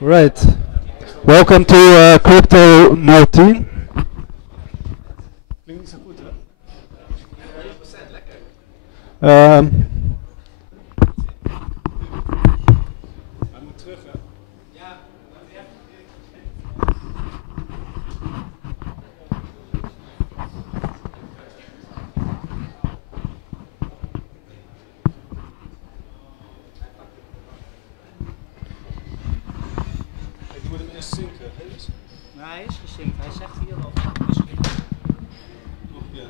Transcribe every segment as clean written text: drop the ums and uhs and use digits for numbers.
Right. Welcome to Crypto010. Klinkt niet zo goed, hè? Hij moet terug, hè? Ja. Ik moet hem eerst zinken. Nee, hij is gezinkt. Hij zegt hier al. Nog een keer.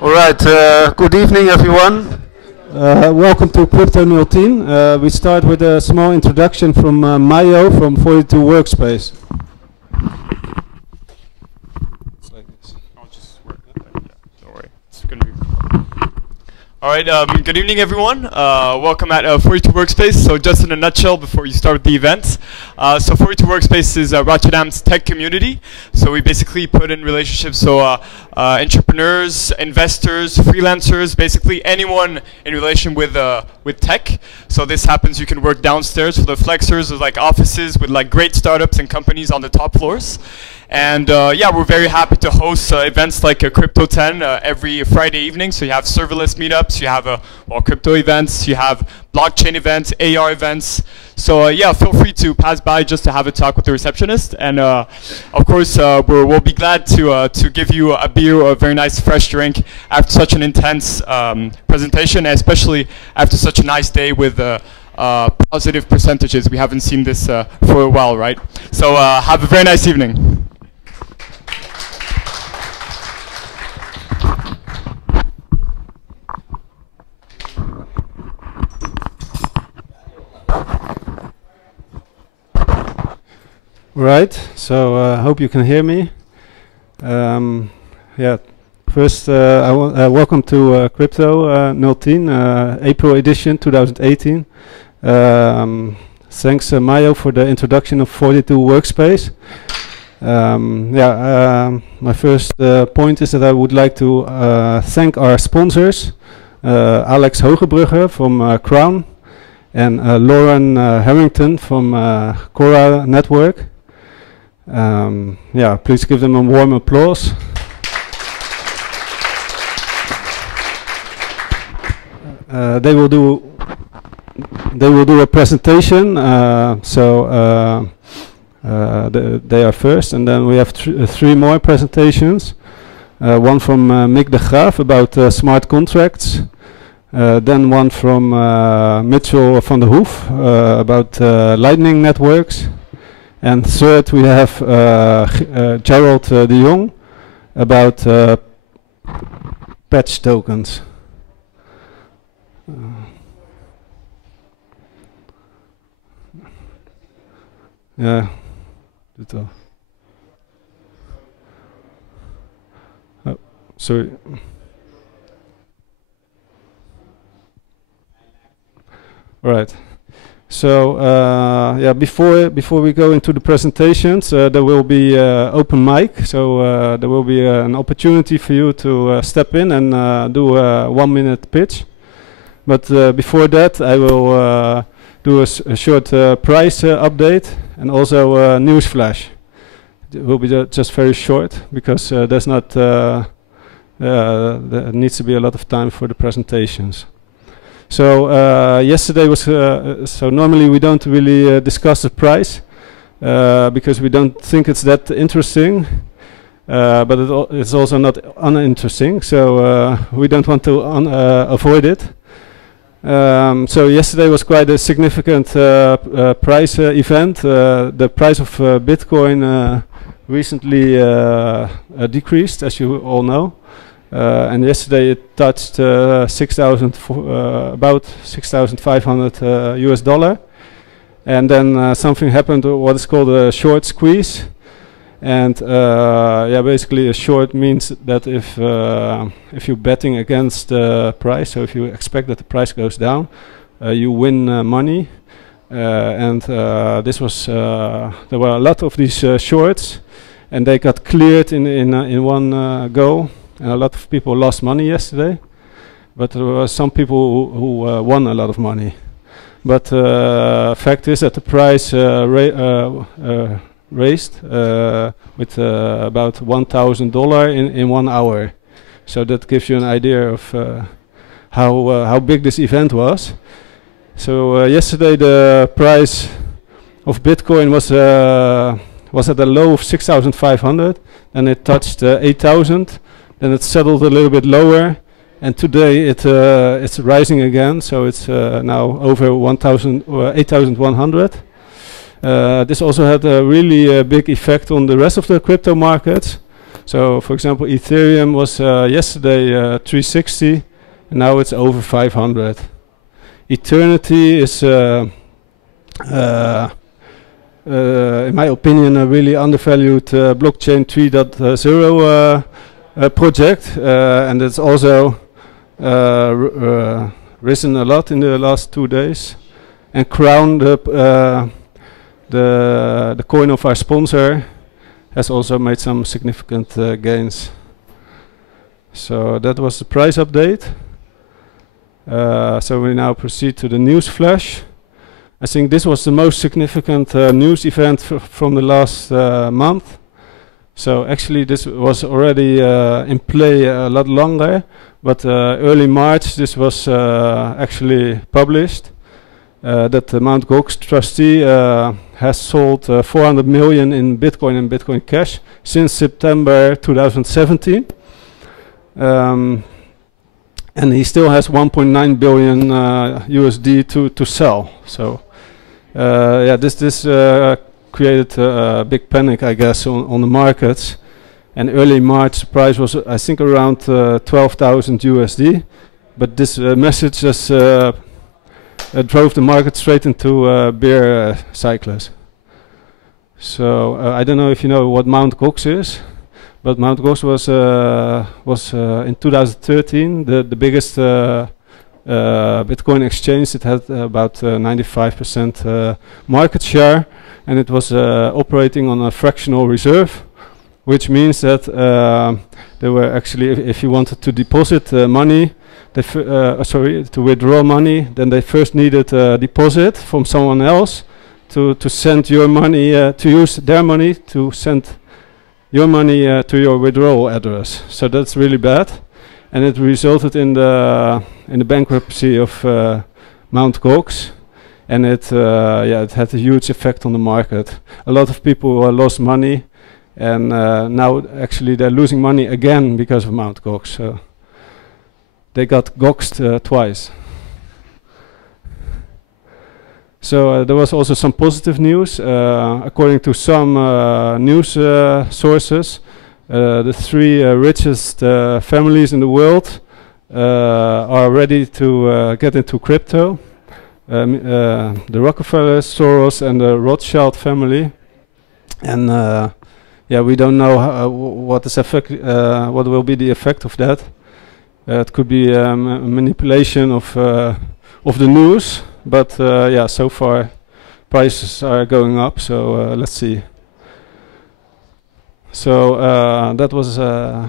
Alright, good evening everyone. Welcome to Crypto010. We start with a small introduction from Mayo from 42 Workspace. It's like this. I'll just work that. Yeah, don't worry. It's gonna be. All right. Good evening, everyone. Welcome at 42 Workspace. So, just in a nutshell, before you start the event, so 42 Workspace is Rotterdam's tech community. So we basically put in relationships. So entrepreneurs, investors, freelancers, basically anyone in relation with tech. So this happens. You can work downstairs for the flexers, or like offices with like great startups and companies on the top floors. And yeah, we're very happy to host events like Crypto010 every Friday evening. So you have serverless meetups, you have well, crypto events, you have blockchain events, AR events. So yeah, feel free to pass by just to have a talk with the receptionist. And of course, we'll be glad to give you a beer or a very nice fresh drink after such an intense presentation, especially after such a nice day with positive percentages. We haven't seen this for a while, right? So have a very nice evening. Right, so I hope you can hear me. Yeah, first welcome to Crypto010 April edition 2018. Thanks Mayo for the introduction of 42 Workspace. My first point is that I would like to thank our sponsors, Alex Hogebrugge from Crown and Lauren Harrington from Kora.network. Yeah, please give them a warm applause. They will do a presentation. They are first, and then we have three more presentations. One from Mick de Graaf about smart contracts. Then one from Mitchell van der Hoeff about lightning networks. And third, we have Gerald de Jong about patch tokens. Yeah, doet al. Oh, sorry. All right. So yeah, before we go into the presentations, there will be open mic. So there will be an opportunity for you to step in and do a 1 minute pitch. But before that, I will do a short price update and also a news flash. It will be just very short because there's not there needs to be a lot of time for the presentations. So yesterday was so normally we don't really discuss the price because we don't think it's that interesting, but it's also not uninteresting. So we don't want to avoid it. So yesterday was quite a significant price event. The price of Bitcoin recently decreased, as you all know. and yesterday it touched about 6,500 US dollar, and then something happened, what is called a short squeeze. And yeah, basically a short means that if you're betting against the price, so if you expect that the price goes down, you win money. And this was there were a lot of these shorts, and they got cleared in one go. And a lot of people lost money yesterday, but there were some people who won a lot of money. But fact is that the price raised with about $1,000 in 1 hour. So that gives you an idea of how big this event was. So yesterday the price of Bitcoin was at a low of 6,500, and it touched 8,000. Then it settled a little bit lower, and today it's rising again. So it's now over 8,100. This also had a really big effect on the rest of the crypto markets. So, for example, Ethereum was yesterday 360, and now it's over 500. Eternity is, in my opinion, a really undervalued blockchain 3.0 project, and it's also risen a lot in the last 2 days. And Crown, the coin of our sponsor, has also made some significant gains. So that was the price update. So we now proceed to the news flash. I think this was the most significant news event from the last month. So actually this was already in play a lot longer, but early March this was actually published. That the Mt. Gox trustee has sold 400 million in Bitcoin and Bitcoin Cash since September 2017. And he still has 1.9 billion USD to sell. So yeah, this created a big panic, I guess, on the markets. And early March the price was, I think, around 12,000 USD. But this message just drove the market straight into bear cycles. So I don't know if you know what Mt. Gox is, but Mt. Gox was in 2013 the biggest Bitcoin exchange. It had about 95% market share, and it was operating on a fractional reserve, which means that they were actually, if you wanted to deposit money, to withdraw money, then they first needed a deposit from someone else to send your money, to use their money to send your money to your withdrawal address. So that's really bad, and it resulted in the bankruptcy of Mt. Gox, and it had a huge effect on the market. A lot of people lost money, and now actually they're losing money again because of Mt. Gox. So they got goxed twice. So there was also some positive news. According to some news sources, the 3 richest families in the world are ready to get into crypto. The Rockefellers, Soros, and the Rothschild family. And yeah, we don't know what will be the effect of that. It could be manipulation of the news, but yeah, so far prices are going up. So let's see. So that was the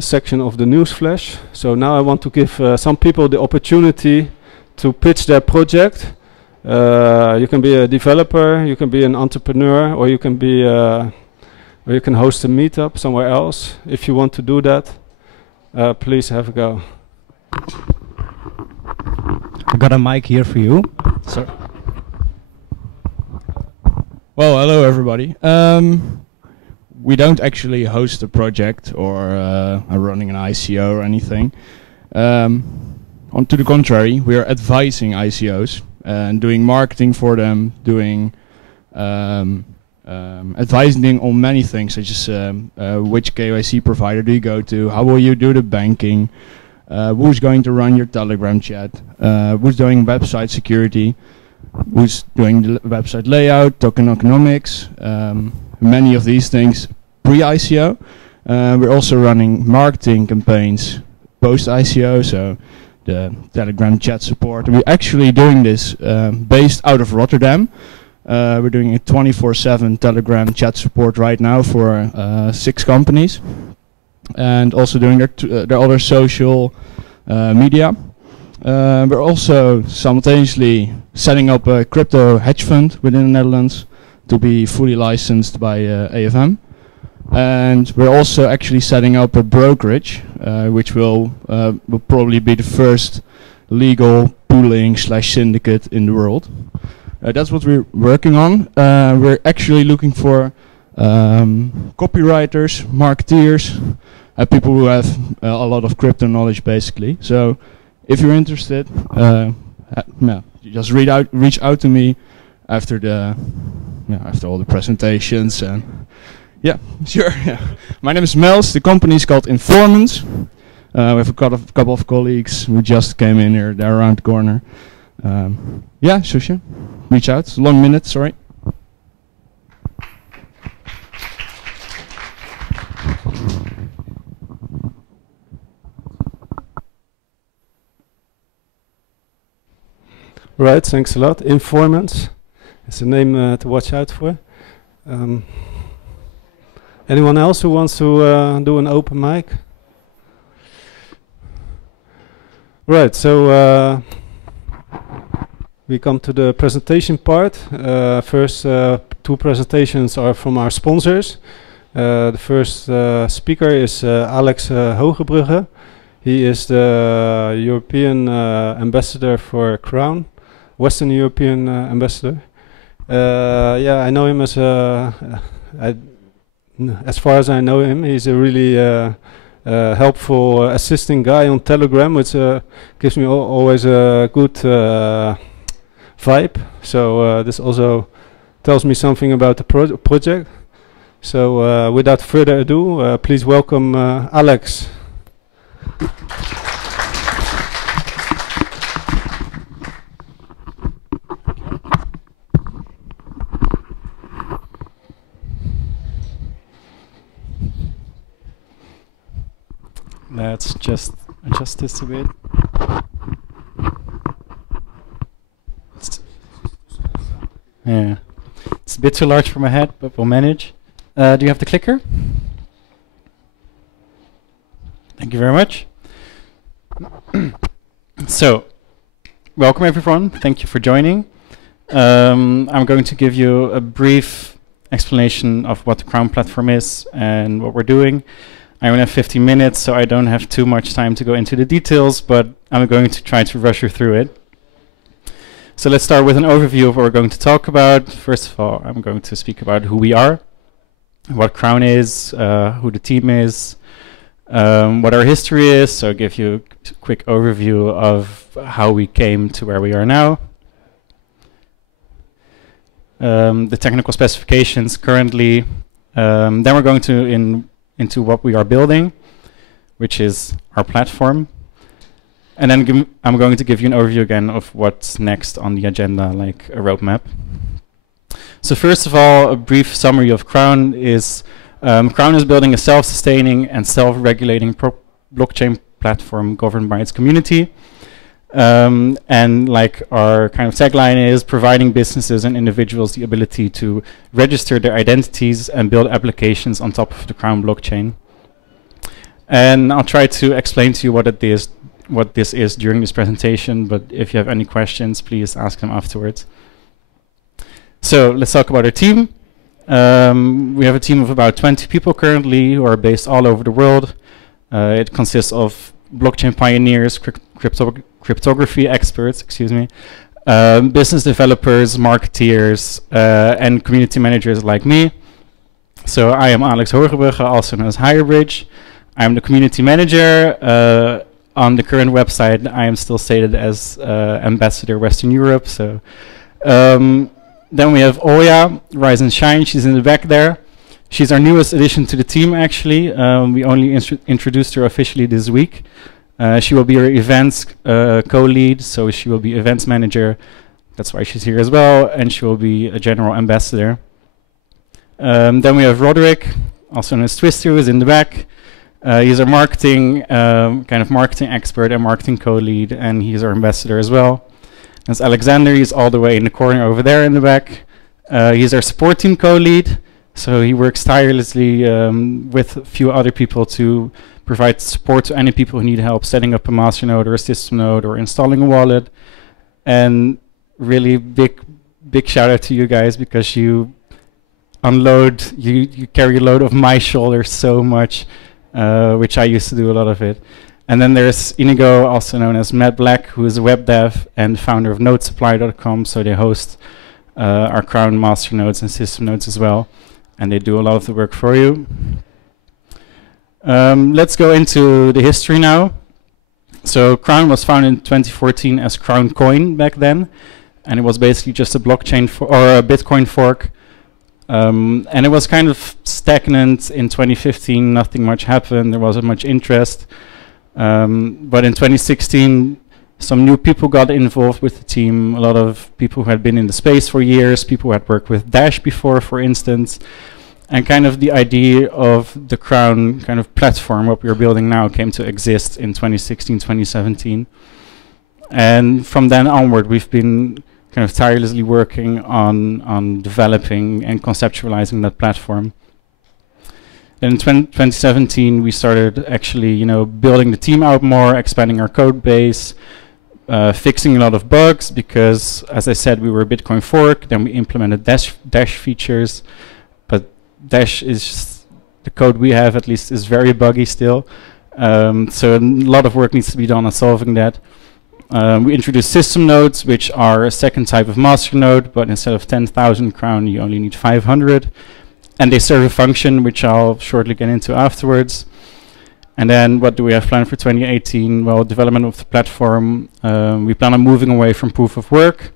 section of the news flash. So now I want to give some people the opportunity to pitch their project. You can be a developer, you can be an entrepreneur, or you can be or you can host a meetup somewhere else. If you want to do that, please have a go. I got a mic here for you. Sir. Well, hello everybody. We don't actually host a project or are running an ICO or anything. On to the contrary, we are advising ICOs and doing marketing for them, doing advising on many things, such as which KYC provider do you go to, how will you do the banking, who's going to run your Telegram chat, who's doing website security, who's doing the website layout, tokenomics, many of these things pre-ICO. We're also running marketing campaigns post-ICO, so the Telegram chat support. We're actually doing this based out of Rotterdam. We're doing a 24/7 Telegram chat support right now for 6 companies, and also doing their other social media. We're also simultaneously setting up a crypto hedge fund within the Netherlands to be fully licensed by AFM. And we're also actually setting up a brokerage, which will probably be the first legal pooling / syndicate in the world. That's what we're working on. We're actually looking for copywriters, marketeers, people who have a lot of crypto knowledge, basically. So if you're interested, just reach out to me after all the presentations. And yeah, sure. Yeah. My name is Mels. The company is called Informace. We have a couple of colleagues who just came in here. They're around the corner. Yeah, sure. Reach out. It's a long minute, sorry. Right, thanks a lot. Informace is a name to watch out for. Anyone else who wants to do an open mic? Right, so we come to the presentation part. First 2 presentations are from our sponsors. The first speaker is Alex Hogebrugge. He is the European ambassador for Crown, Western European ambassador. Yeah, I know him as far as I know him, he's a really helpful, assisting guy on Telegram, which gives me always a good vibe. So this also tells me something about the project. So without further ado, please welcome Alex. Let's just adjust this a bit. Yeah, it's a bit too large for my head, but we'll manage. Do you have the clicker? Thank you very much. So, welcome everyone. Thank you for joining. I'm going to give you a brief explanation of what the Crown platform is and what we're doing. I only have 15 minutes, so I don't have too much time to go into the details, but I'm going to try to rush you through it. So let's start with an overview of what we're going to talk about. First of all, I'm going to speak about who we are, what Crown is, who the team is, what our history is, so I'll give you a quick overview of how we came to where we are now. The technical specifications currently, then we're going to into what we are building, which is our platform. And then I'm going to give you an overview again of what's next on the agenda, like a roadmap. So first of all, a brief summary of Crown is, Crown is building a self-sustaining and self-regulating blockchain platform governed by its community. And like our kind of tagline is providing businesses and individuals the ability to register their identities and build applications on top of the Crown blockchain. And I'll try to explain to you what this is during this presentation, but if you have any questions, please ask them afterwards. So let's talk about our team. We have a team of about 20 people currently who are based all over the world. It consists of blockchain pioneers, cryptography experts, business developers, marketeers, and community managers like me. So I am Alex Hogebrugge, also known as Hirebridge. I'm the community manager. On the current website, I am still stated as Ambassador Western Europe. So Then we have Oya, Rise and Shine. She's in the back there. She's our newest addition to the team, actually. We only introduced her officially this week. She will be our events co-lead, so she will be events manager. That's why she's here as well, and she will be a general ambassador. Then we have Roderick, also known as Twister, who is in the back. He's our marketing, kind of marketing expert and marketing co-lead, and he's our ambassador as well. There's Alexander, he's all the way in the corner over there in the back. He's our support team co-lead, so he works tirelessly with a few other people to provide support to any people who need help setting up a masternode or a system node or installing a wallet. And really big shout out to you guys, because you unload, you carry a load of my shoulders so much, which I used to do a lot of it. And then there's Inigo, also known as Matt Black, who is a web dev and founder of nodesupply.com. So they host our Crown master nodes and system nodes as well. And they do a lot of the work for you. Let's go into the history now. So Crown was founded in 2014 as Crown Coin back then. And it was basically just a blockchain or a Bitcoin fork. And it was kind of stagnant in 2015. Nothing much happened. There wasn't much interest. But in 2016, some new people got involved with the team. A lot of people who had been in the space for years, people who had worked with Dash before, for instance. And kind of the idea of the Crown kind of platform, what we're building now, came to exist in 2016, 2017. And from then onward, we've been kind of tirelessly working on developing and conceptualizing that platform. Then in 2017, we started actually, building the team out more, expanding our code base, fixing a lot of bugs, because, as I said, we were a Bitcoin fork. Then we implemented Dash features, but Dash is just, the code we have at least is very buggy still. So a lot of work needs to be done on solving that. We introduced system nodes, which are a second type of master node, but instead of 10,000 Crown, you only need 500. And they serve a function, which I'll shortly get into afterwards. And then what do we have planned for 2018? Well, development of the platform. We plan on moving away from proof of work,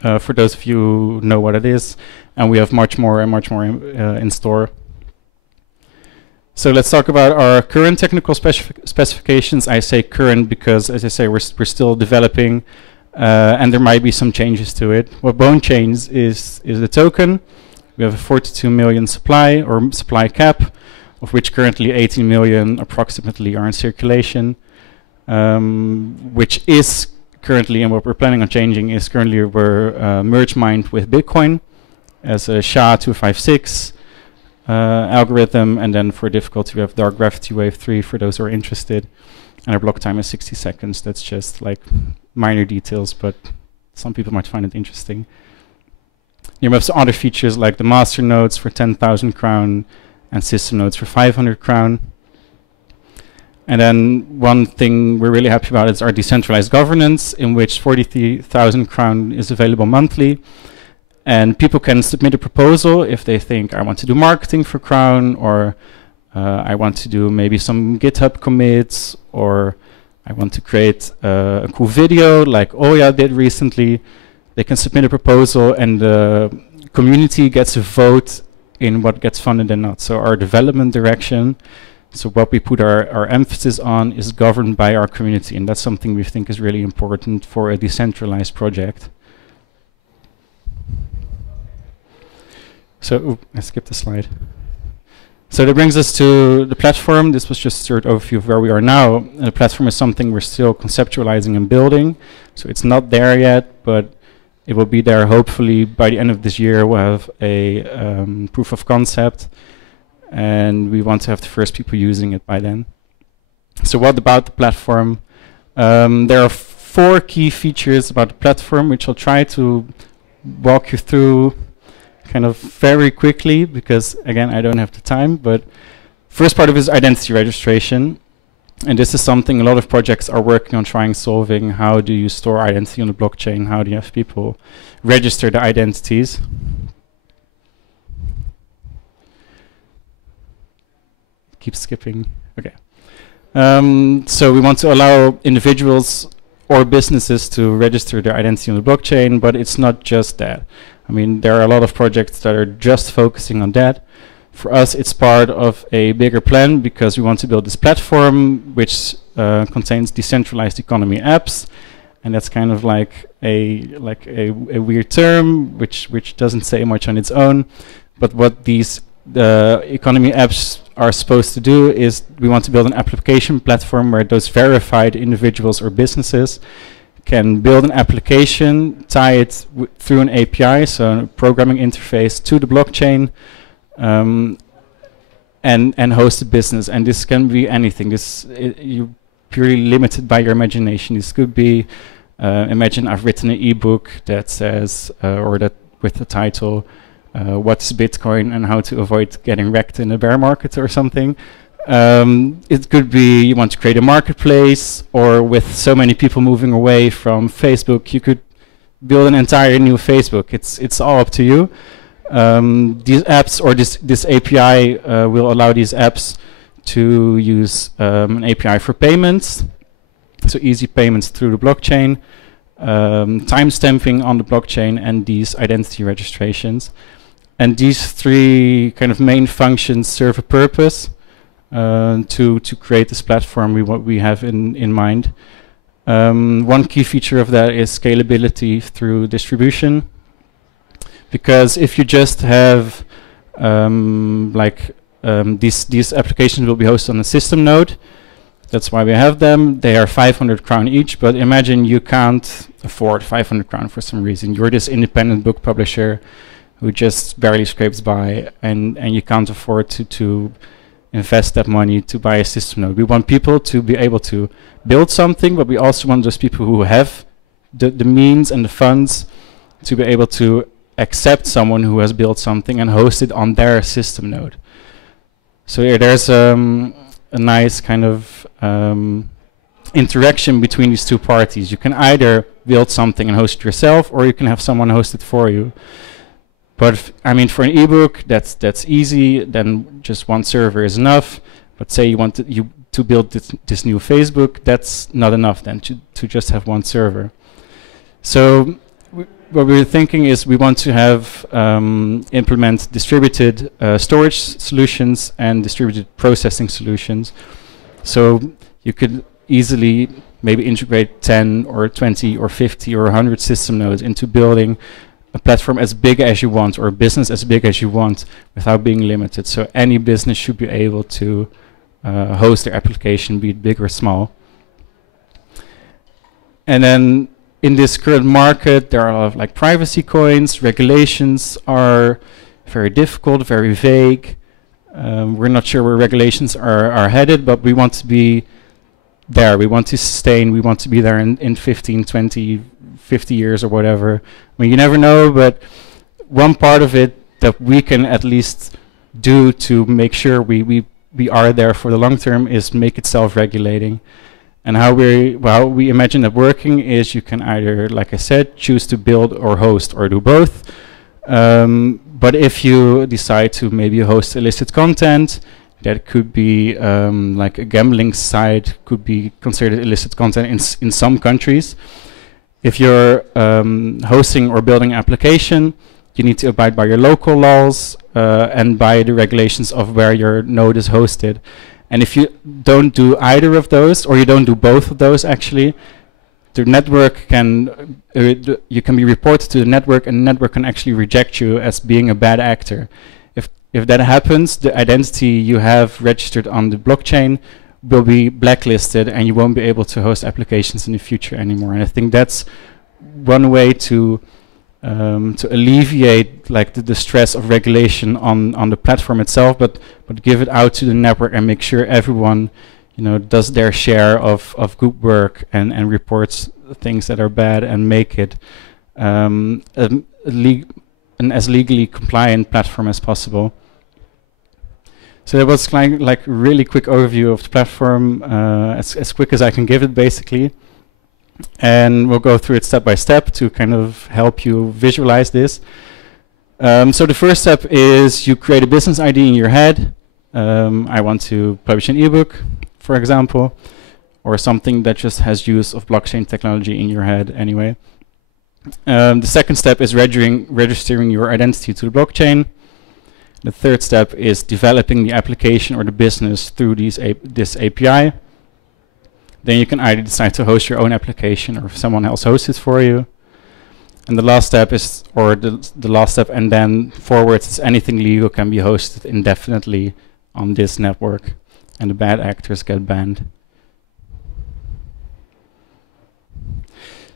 for those of you who know what it is. And we have much more in store. So let's talk about our current technical specifications. I say current because, as I say, we're still developing, and there might be some changes to it. What won't change is the token. We have a 42 million supply, or supply cap, of which currently 18 million approximately are in circulation, which is currently, and what we're planning on changing is currently we're merge mined with Bitcoin as a SHA-256 algorithm, and then for difficulty we have dark gravity wave 3 for those who are interested, and our block time is 60 seconds. That's just like minor details, but some people might find it interesting. You have some other features like the master nodes for 10,000 Crown and system nodes for 500 Crown. And then one thing we're really happy about is our decentralized governance, in which 43,000 Crown is available monthly. And people can submit a proposal if they think, I want to do marketing for Crown, or I want to do maybe some GitHub commits, or I want to create a cool video like Oya did recently. They can submit a proposal, and the community gets a vote in what gets funded and not. So our development direction, so what we put our emphasis on, is governed by our community, and that's something we think is really important for a decentralized project. So, I skipped a slide. So that brings us to the platform. This was just a short overview of where we are now. And the platform is something we're still conceptualizing and building. So it's not there yet, but it will be there hopefully by the end of this year. We'll have a proof of concept, and we want to have the first people using it by then. So what about the platform? There are 4 key features about the platform, which I'll try to walk you through kind of very quickly, because again, I don't have the time. But first part of it is identity registration. And this is something a lot of projects are working on solving. How do you store identity on the blockchain? How do you have people register the identities? Keep skipping. Okay. So we want to allow individuals or businesses to register their identity on the blockchain, but it's not just that. I mean, there are a lot of projects that are just focusing on that. For us, it's part of a bigger plan because we want to build this platform which contains decentralized economy apps, and that's kind of like a weird term which doesn't say much on its own. But what these economy apps are supposed to do is we want to build an application platform where those verified individuals or businesses can build an application, tie it through an API, so a programming interface, to the blockchain, and host a business. And this can be anything. You're purely limited by your imagination. This could be, imagine I've written an ebook that says, or that with the title, what's Bitcoin and how to avoid getting wrecked in a bear market or something. It could be you want to create a marketplace, or with so many people moving away from Facebook, you could build an entire new Facebook. It's all up to you. These apps, or this API will allow these apps to use an API for payments, so easy payments through the blockchain, timestamping on the blockchain, and these identity registrations. And these three kind of main functions serve a purpose to create this platform we have in mind. One key feature of that is scalability through distribution. Because if you just have these applications will be hosted on a system node, that's why we have them. They are 500 crown each, but imagine you can't afford 500 crown for some reason. You're this independent book publisher who just barely scrapes by, and you can't afford to invest that money to buy a system node. We want people to be able to build something, but we also want those people who have the means and the funds to be able to accept someone who has built something and host it on their system node. So here there's a nice kind of interaction between these two parties. You can either build something and host it yourself, or you can have someone host it for you. But I mean, for an ebook, that's easy. Then just one server is enough. But say you want to build this new Facebook, that's not enough then to just have one server. So what we're thinking is we want to have implement distributed storage solutions and distributed processing solutions. So you could easily maybe integrate 10 or 20 or 50 or 100 system nodes into building a platform as big as you want, or a business as big as you want, without being limited. So any business should be able to host their application, be it big or small. And then in this current market, there are a lot of like privacy coins. Regulations are very difficult, very vague. We're not sure where regulations are headed, but we want to be there. We want to sustain. We want to be there in 15, 20, 50 years or whatever. I mean, you never know, but one part of it that we can at least do to make sure we are there for the long term is make it self-regulating. And how we imagine that working is you can either, like I said, choose to build or host or do both. But if you decide to maybe host illicit content, that could be like a gambling site, could be considered illicit content in some countries. If you're hosting or building an application, you need to abide by your local laws and by the regulations of where your node is hosted. And if you don't do either of those, or you don't do both of those actually, the network can, you can be reported to the network, and the network can actually reject you as being a bad actor. If that happens, the identity you have registered on the blockchain will be blacklisted, and you won't be able to host applications in the future anymore. And I think that's one way to alleviate like the stress of regulation on the platform itself, but give it out to the network and make sure everyone, does their share of good work and reports things that are bad, and make it an as legally compliant platform as possible. So that was like a really quick overview of the platform, as quick as I can give it, basically. And we'll go through it step by step to kind of help you visualize this. So the first step is you create a business ID in your head. I want to publish an ebook, for example. or something that just has use of blockchain technology in your head anyway. The second step is registering your identity to the blockchain. The third step is developing the application or the business through this API. Then you can either decide to host your own application or if someone else hosts it for you. And the last step is, or the last step and then forwards, is anything legal can be hosted indefinitely on this network, and the bad actors get banned.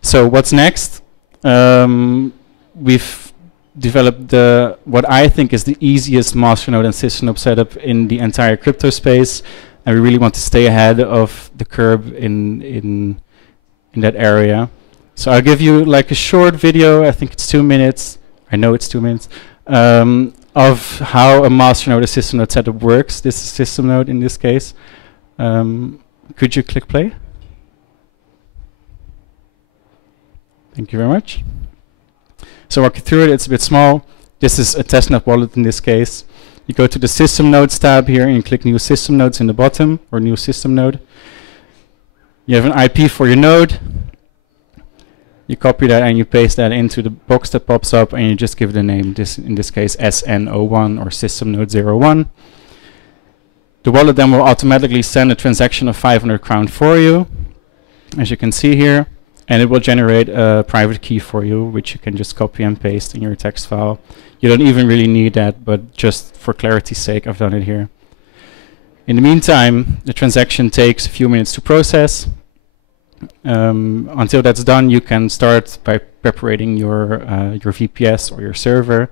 So what's next? We've developed what I think is the easiest masternode and systemnode setup in the entire crypto space, and we really want to stay ahead of the curve in that area. So I'll give you like a short video, I think it's 2 minutes, I know it's 2 minutes, of how a masternode and systemnode setup works. This is systemnode in this case. Could you click play? Thank you very much. So walk you through it, it's a bit small. This is a testnet wallet in this case. You go to the system nodes tab here and you click new system nodes in the bottom, or new system node. You have an IP for your node. You copy that and you paste that into the box that pops up and you just give it a name, in this case SN01 or system node 01. The wallet then will automatically send a transaction of 500 Crown for you, as you can see here. And it will generate a private key for you, which you can just copy and paste in your text file. You don't even really need that, but just for clarity's sake, I've done it here. In the meantime, the transaction takes a few minutes to process. Until that's done, you can start by preparing your VPS or your server.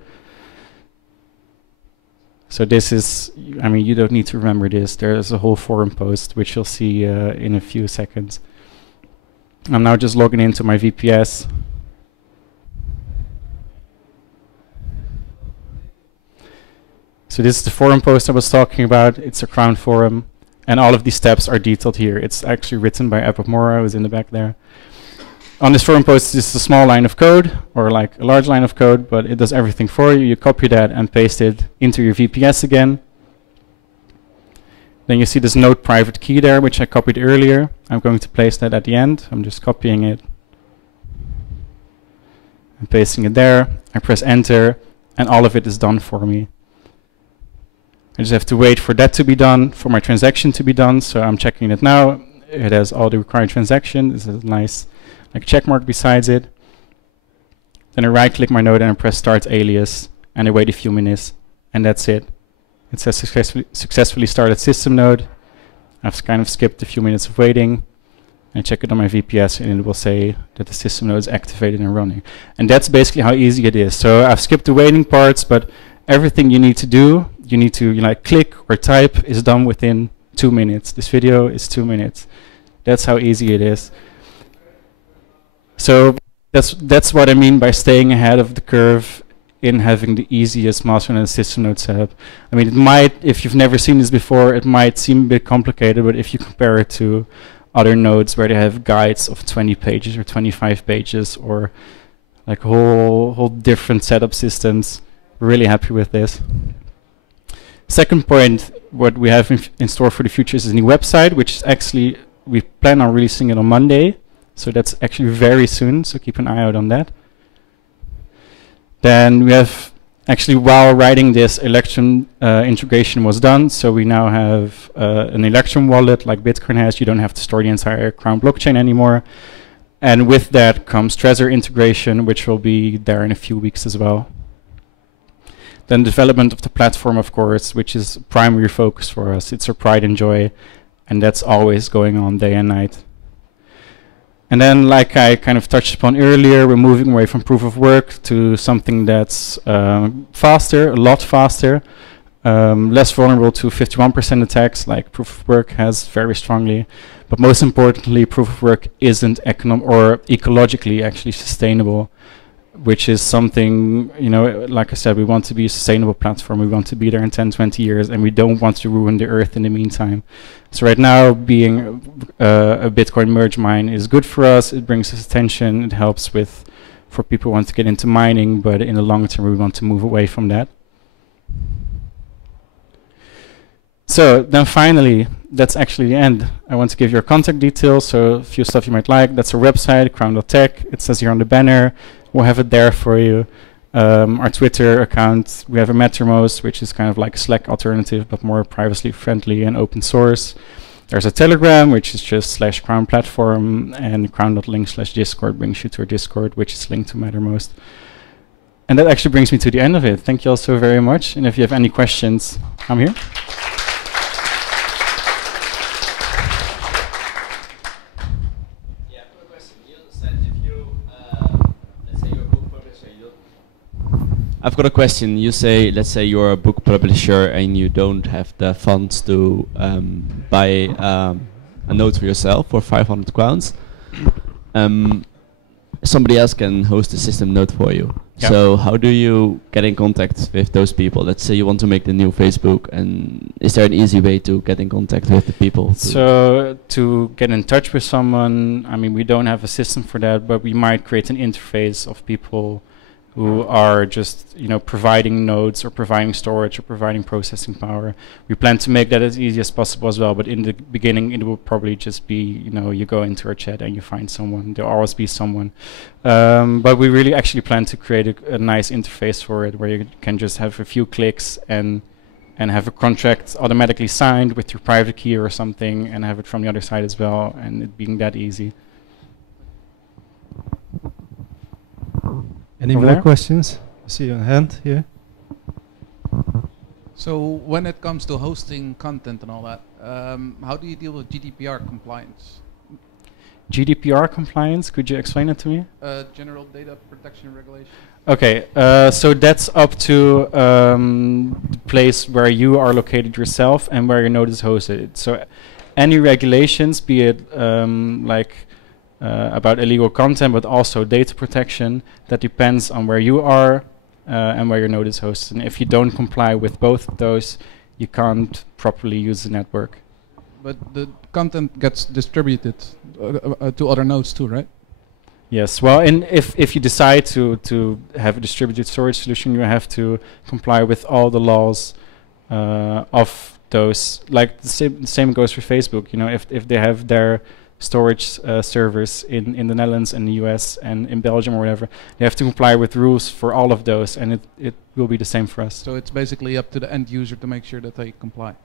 So this is, I mean, you don't need to remember this. There's a whole forum post, which you'll see in a few seconds. I'm now just logging into my VPS. So this is the forum post I was talking about. It's a Crown forum. And all of these steps are detailed here. It's actually written by Epopmora, who's in the back there. On this forum post, this is a small line of code, or like a large line of code, but it does everything for you. You copy that and paste it into your VPS again. Then you see this node private key there, which I copied earlier. I'm going to place that at the end. I'm just copying it and pasting it there. I press enter, and all of it is done for me. I just have to wait for that to be done, for my transaction to be done. So I'm checking it now. It has all the required transactions. There's a nice like check mark besides it. Then I right click my node and I press start alias, and I wait a few minutes, and that's it. It says successfully started system node. I've kind of skipped a few minutes of waiting. I check it on my VPS and it will say that the system node is activated and running. And that's basically how easy it is. So I've skipped the waiting parts, but everything you need to do, you need to like click or type, is done within 2 minutes. This video is 2 minutes. That's how easy it is. So that's what I mean by staying ahead of the curve in having the easiest masternode and system node setup. I mean, it might, if you've never seen this before, it might seem a bit complicated, but if you compare it to other nodes where they have guides of 20 pages or 25 pages or like whole different setup systems, we're really happy with this. Second point, what we have in store for the future is a new website, which is actually, we plan on releasing it on Monday. So that's actually very soon, so keep an eye out on that. Then we have, actually while writing this, Electrum integration was done. So we now have an Electrum wallet like Bitcoin has. You don't have to store the entire Crown blockchain anymore. And with that comes Trezor integration, which will be there in a few weeks as well. Then development of the platform, of course, which is primary focus for us. It's our pride and joy, and that's always going on day and night. And then, like I kind of touched upon earlier, we're moving away from proof of work to something that's faster, a lot faster, less vulnerable to 51% attacks, like proof of work has very strongly. But most importantly, proof of work isn't ecologically actually sustainable, which is something, you know, like I said, we want to be a sustainable platform. We want to be there in 10, 20 years, and we don't want to ruin the earth in the meantime. So right now, being a Bitcoin merge mine is good for us. It brings us attention. It helps for people who want to get into mining, but in the long term, we want to move away from that. So then finally, that's actually the end. I want to give your contact details, so a few stuff you might like. That's our website, Crown.tech. It says here on the banner. We'll have it there for you. Our Twitter account, we have a Mattermost, which is kind of like a Slack alternative, but more privacy friendly and open source. There's a Telegram, which is just /Crown platform, and crown.link/Discord brings you to our Discord, which is linked to Mattermost. And that actually brings me to the end of it. Thank you all so very much. And if you have any questions, I'm here. I've got a question. You say, let's say you're a book publisher and you don't have the funds to buy a note for yourself for 500 crowns. Somebody else can host a system note for you. Yep. So how do you get in contact with those people? Let's say you want to make the new Facebook, and is there an easy way to get in contact with the people? So to get in touch with someone, I mean, we don't have a system for that, but we might create an interface of people who are just, you know, providing nodes or providing storage or providing processing power. We plan to make that as easy as possible as well, but in the beginning it will probably just be, you know, you go into our chat and you find someone. There'll always be someone. But we really actually plan to create a nice interface for it where you can just have a few clicks and have a contract automatically signed with your private key or something, and have it from the other side as well, and it being that easy. Any Over more there? questions? I see your hand here. So when it comes to hosting content and all that, how do you deal with GDPR compliance? GDPR compliance, could you explain it to me? General Data Protection Regulation. Okay, so that's up to the place where you are located yourself and where your node is hosted. So any regulations, be it about illegal content, but also data protection, that depends on where you are and where your node is hosted. And if you don't comply with both of those, you can't properly use the network. But the content gets distributed to other nodes too, right? Yes, well, and if you decide to have a distributed storage solution, you have to comply with all the laws of those. Like the same goes for Facebook. You know, if they have their storage servers in the Netherlands and the US and in Belgium or whatever, they have to comply with rules for all of those, and it will be the same for us. So it's basically up to the end user to make sure that they comply.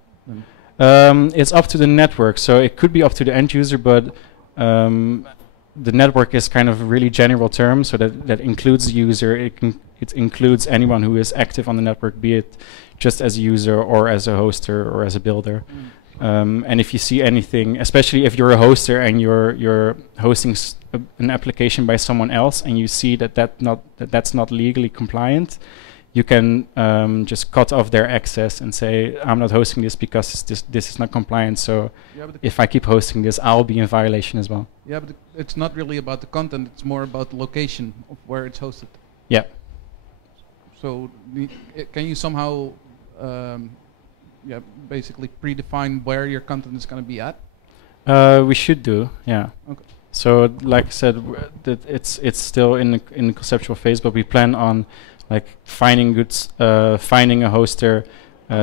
It's up to the network, so it could be up to the end user, but the network is kind of a really general term, so that includes the user. It includes anyone who is active on the network, be it just as a user or as a hoster or as a builder. And if you see anything, especially if you're a hoster and you're hosting an application by someone else, and you see that's not legally compliant, you can just cut off their access and say, I'm not hosting this because this is not compliant. So Yeah, but if I keep hosting this, I'll be in violation as well. yeah, but it's not really about the content. It's more about the location of where it's hosted. Yeah. So can you somehow, basically predefine where your content is going to be at? We should do, yeah. Okay. So like I said, that it's still in the conceptual phase, but we plan on like finding a hoster,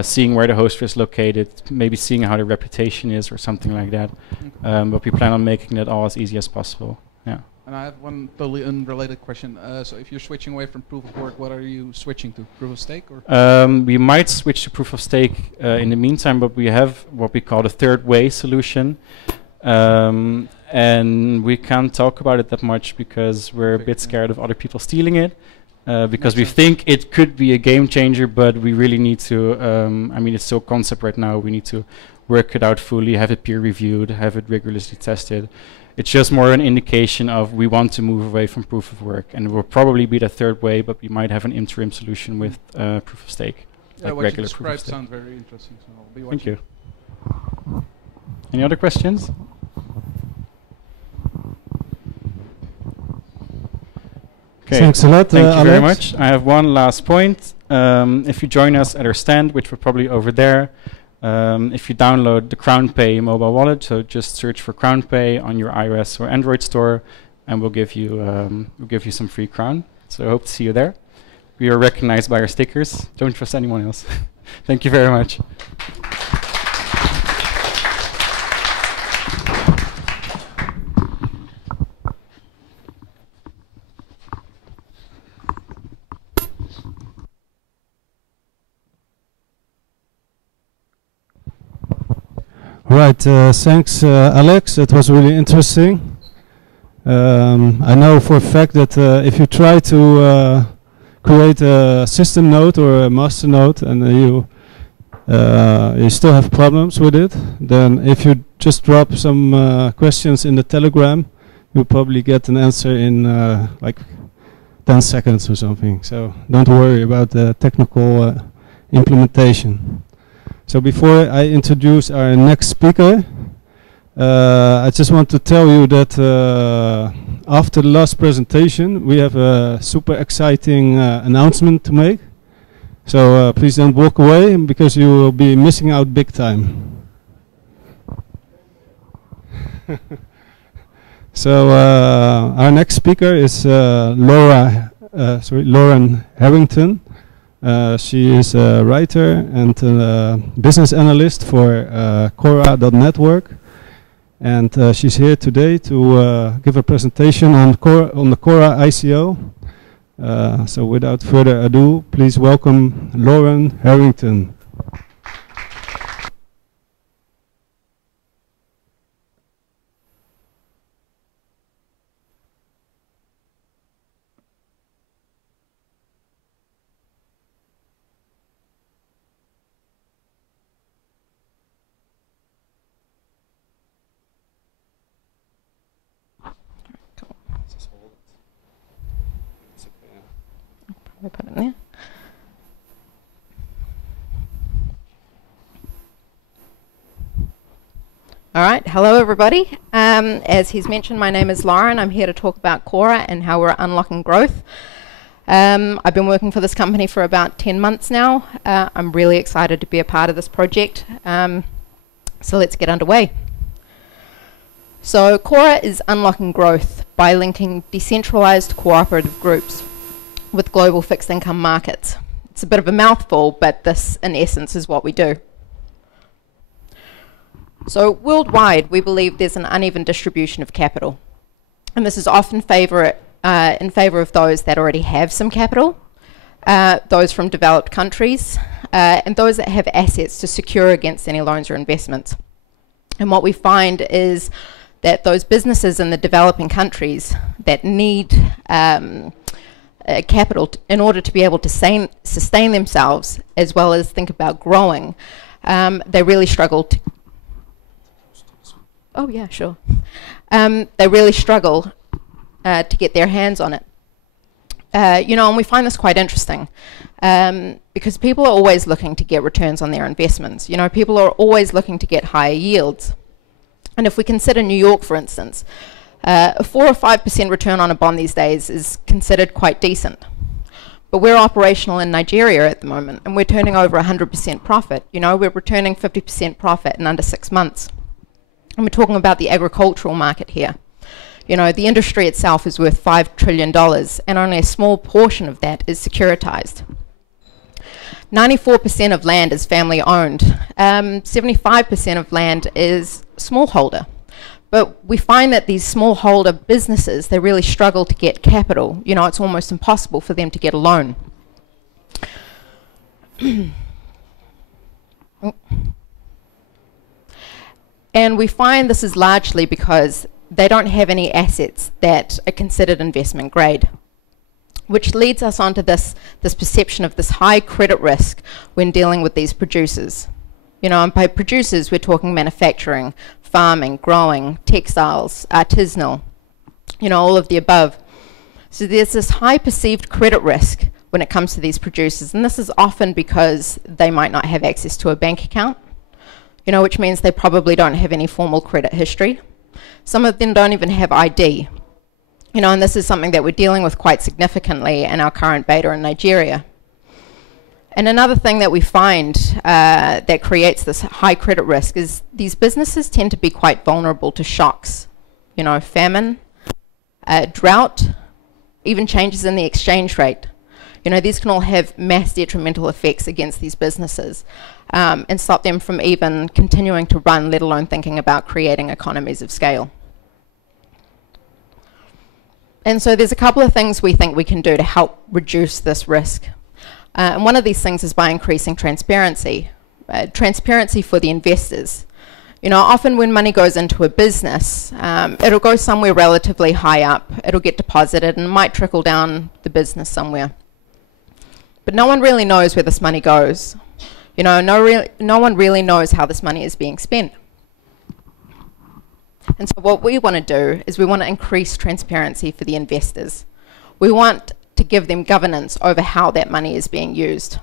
seeing where the hoster is located, maybe seeing how the reputation is or something like that. Okay. But we plan on making that all as easy as possible. Yeah. And I have one totally unrelated question. So if you're switching away from proof of work, what are you switching to? Proof of stake? Or? We might switch to proof of stake in the meantime, but we have what we call the third way solution. And we can't talk about it that much because we're a bit scared of other people stealing it. Because we think it could be a game changer, but we really need to, I mean, it's still concept right now. We need to work it out fully, have it peer reviewed, have it rigorously tested. It's just more an indication of we want to move away from proof of work, and it will probably be the third way, but we might have an interim solution with proof of stake. Yeah, like what you regular proof of described stake. sounds very interesting, so I'll be watching. Thank you. Any other questions? Okay. Thanks a lot, Thank you very Alex. much. I have one last point. If you join us at our stand, which we're probably over there, if you download the CrownPay mobile wallet, so just search for CrownPay on your iOS or Android store, and we'll give you some free Crown. So I hope to see you there. We are recognized by our stickers. Don't trust anyone else. Thank you very much. Right, thanks Alex, that was really interesting. I know for a fact that if you try to create a system node or a master node and you still have problems with it, then if you just drop some questions in the Telegram, you'll probably get an answer in like 10 seconds or something. So don't worry about the technical implementation. So before I introduce our next speaker, I just want to tell you that after the last presentation, we have a super exciting announcement to make. So please don't walk away, because you will be missing out big time. So our next speaker is Lauren Harrington. She is a writer and a business analyst for Kora.network, and she's here today to give a presentation on the Kora ICO. So without further ado, please welcome Lauren Harrington. We put it in there. All right, hello everybody. As he's mentioned, my name is Lauren. I'm here to talk about Kora and how we're unlocking growth. I've been working for this company for about 10 months now. I'm really excited to be a part of this project. So let's get underway. So Kora is unlocking growth by linking decentralized cooperative groups with global fixed income markets. It's a bit of a mouthful, but this in essence is what we do. So worldwide, we believe there's an uneven distribution of capital, and this is often in favor of those that already have some capital, those from developed countries, and those that have assets to secure against any loans or investments. And what we find is that those businesses in the developing countries that need capital in order to be able to sustain themselves as well as think about growing, they really struggle to. Oh yeah, sure. They really struggle to get their hands on it. You know, and we find this quite interesting because people are always looking to get returns on their investments. You know, people are always looking to get higher yields. And if we consider New York, for instance, a 4 or 5% return on a bond these days is considered quite decent. But we're operational in Nigeria at the moment, and we're turning over 100% profit. You know, we're returning 50% profit in under 6 months. And we're talking about the agricultural market here. You know, the industry itself is worth $5 trillion, and only a small portion of that is securitized. 94% of land is family owned. 75% of land is smallholder. But we find that these smallholder businesses, they really struggle to get capital. You know, it's almost impossible for them to get a loan. And we find this is largely because they don't have any assets that are considered investment grade, which leads us onto this perception of this high credit risk when dealing with these producers. You know, and by producers, we're talking manufacturing, farming, growing, textiles, artisanal, you know, all of the above. So there's this high perceived credit risk when it comes to these producers, and this is often because they might not have access to a bank account, you know, which means they probably don't have any formal credit history. Some of them don't even have ID. You know, and this is something that we're dealing with quite significantly in our current beta in Nigeria. And another thing that we find that creates this high credit risk is these businesses tend to be quite vulnerable to shocks. You know, famine, drought, even changes in the exchange rate. You know, these can all have mass detrimental effects against these businesses and stop them from even continuing to run, let alone thinking about creating economies of scale. And so there's a couple of things we think we can do to help reduce this risk. And one of these things is by increasing transparency. Transparency for the investors. You know, often when money goes into a business, it'll go somewhere relatively high up, it'll get deposited and might trickle down the business somewhere. But no one really knows where this money goes. You know, no one really knows how this money is being spent. And so what we want to do is we want to increase transparency for the investors. We want to give them governance over how that money is being used.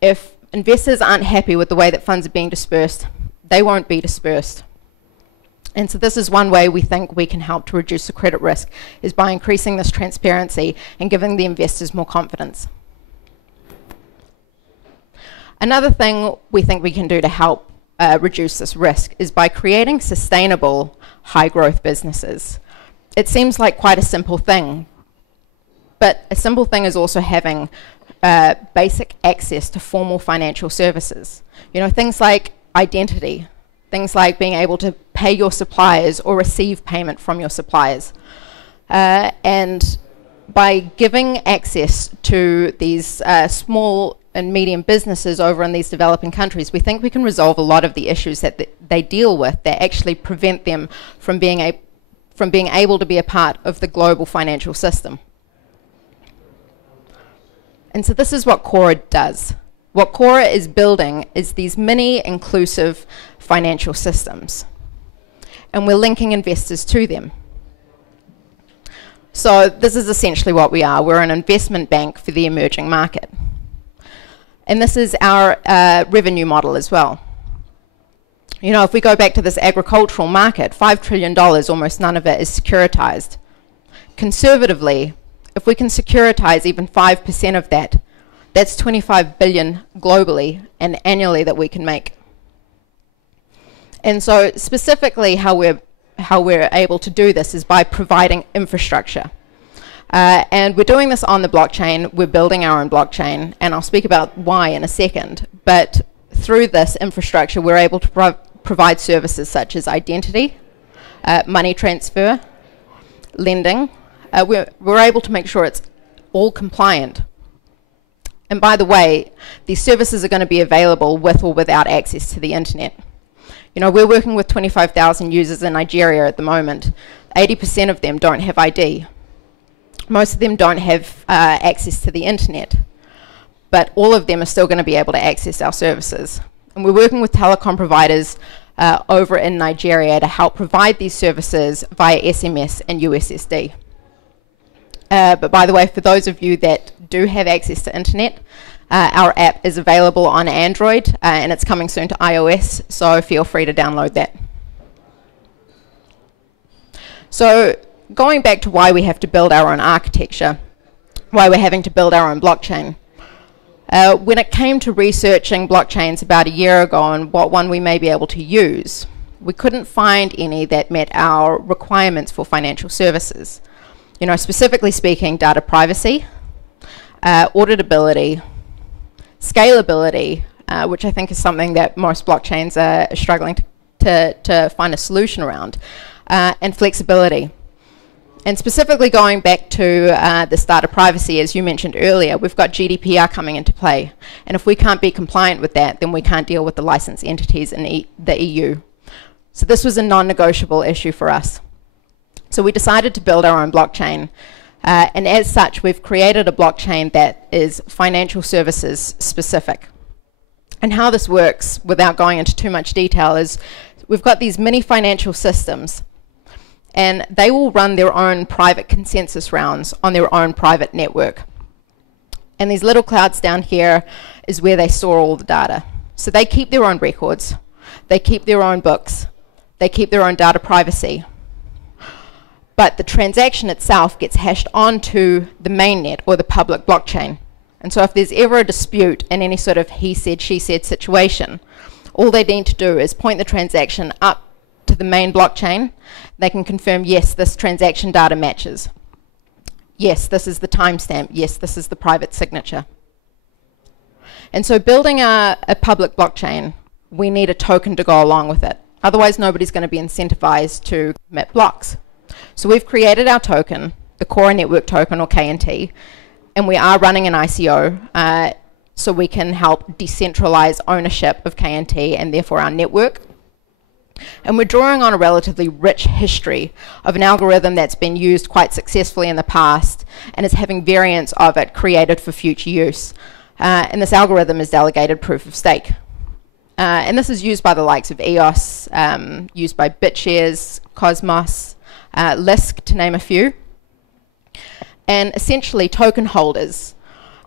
If investors aren't happy with the way that funds are being dispersed, they won't be dispersed. And so this is one way we think we can help to reduce the credit risk, is by increasing this transparency and giving the investors more confidence. Another thing we think we can do to help reduce this risk is by creating sustainable high growth businesses. It seems like quite a simple thing, but a simple thing is also having basic access to formal financial services. You know, things like identity, things like being able to pay your suppliers or receive payment from your suppliers. And by giving access to these small and medium businesses over in these developing countries, we think we can resolve a lot of the issues that they deal with that actually prevent them from being able to be a part of the global financial system. And so this is what Kora does. What Kora is building is these mini inclusive financial systems, and we're linking investors to them. So this is essentially what we are. We're an investment bank for the emerging market. And this is our revenue model as well. You know, if we go back to this agricultural market, $5 trillion, almost none of it is securitized. Conservatively, if we can securitize even 5% of that, that's 25 billion globally and annually that we can make. And so specifically how we're able to do this is by providing infrastructure. And we're doing this on the blockchain. We're building our own blockchain, and I'll speak about why in a second. But through this infrastructure, we're able to provide services such as identity, money transfer, lending. We're able to make sure it's all compliant. And by the way, these services are going to be available with or without access to the internet. You know, we're working with 25,000 users in Nigeria at the moment. 80% of them don't have ID. Most of them don't have access to the internet, but all of them are still going to be able to access our services. And we're working with telecom providers over in Nigeria to help provide these services via SMS and USSD. But by the way, for those of you that do have access to internet, our app is available on Android and it's coming soon to iOS, so feel free to download that. So going back to why we have to build our own architecture, why we're having to build our own blockchain. When it came to researching blockchains about a year ago and what one we may be able to use, we couldn't find any that met our requirements for financial services. You know, specifically speaking, data privacy, auditability, scalability, which I think is something that most blockchains are struggling to find a solution around, and flexibility. And specifically going back to this data privacy, as you mentioned earlier, we've got GDPR coming into play. And if we can't be compliant with that, then we can't deal with the licensed entities in the EU. So this was a non-negotiable issue for us. So we decided to build our own blockchain. And as such, we've created a blockchain that is financial services specific. And how this works, without going into too much detail, is we've got these mini financial systems, and they will run their own private consensus rounds on their own private network. And these little clouds down here is where they store all the data. So they keep their own records, they keep their own books, they keep their own data privacy. But the transaction itself gets hashed onto the mainnet or the public blockchain. And so if there's ever a dispute in any sort of he said, she said situation, all they need to do is point the transaction up to the main blockchain. They can confirm, yes, this transaction data matches. Yes, this is the timestamp. Yes, this is the private signature. And so building a public blockchain, we need a token to go along with it. Otherwise, nobody's going to be incentivized to commit blocks. So we've created our token, the Kora.network token, or KNT, and we are running an ICO so we can help decentralize ownership of KNT and therefore our network. And we're drawing on a relatively rich history of an algorithm that's been used quite successfully in the past and is having variants of it created for future use. And this algorithm is delegated proof of stake. And this is used by the likes of EOS, used by BitShares, Cosmos, Lisk, to name a few. And essentially, token holders,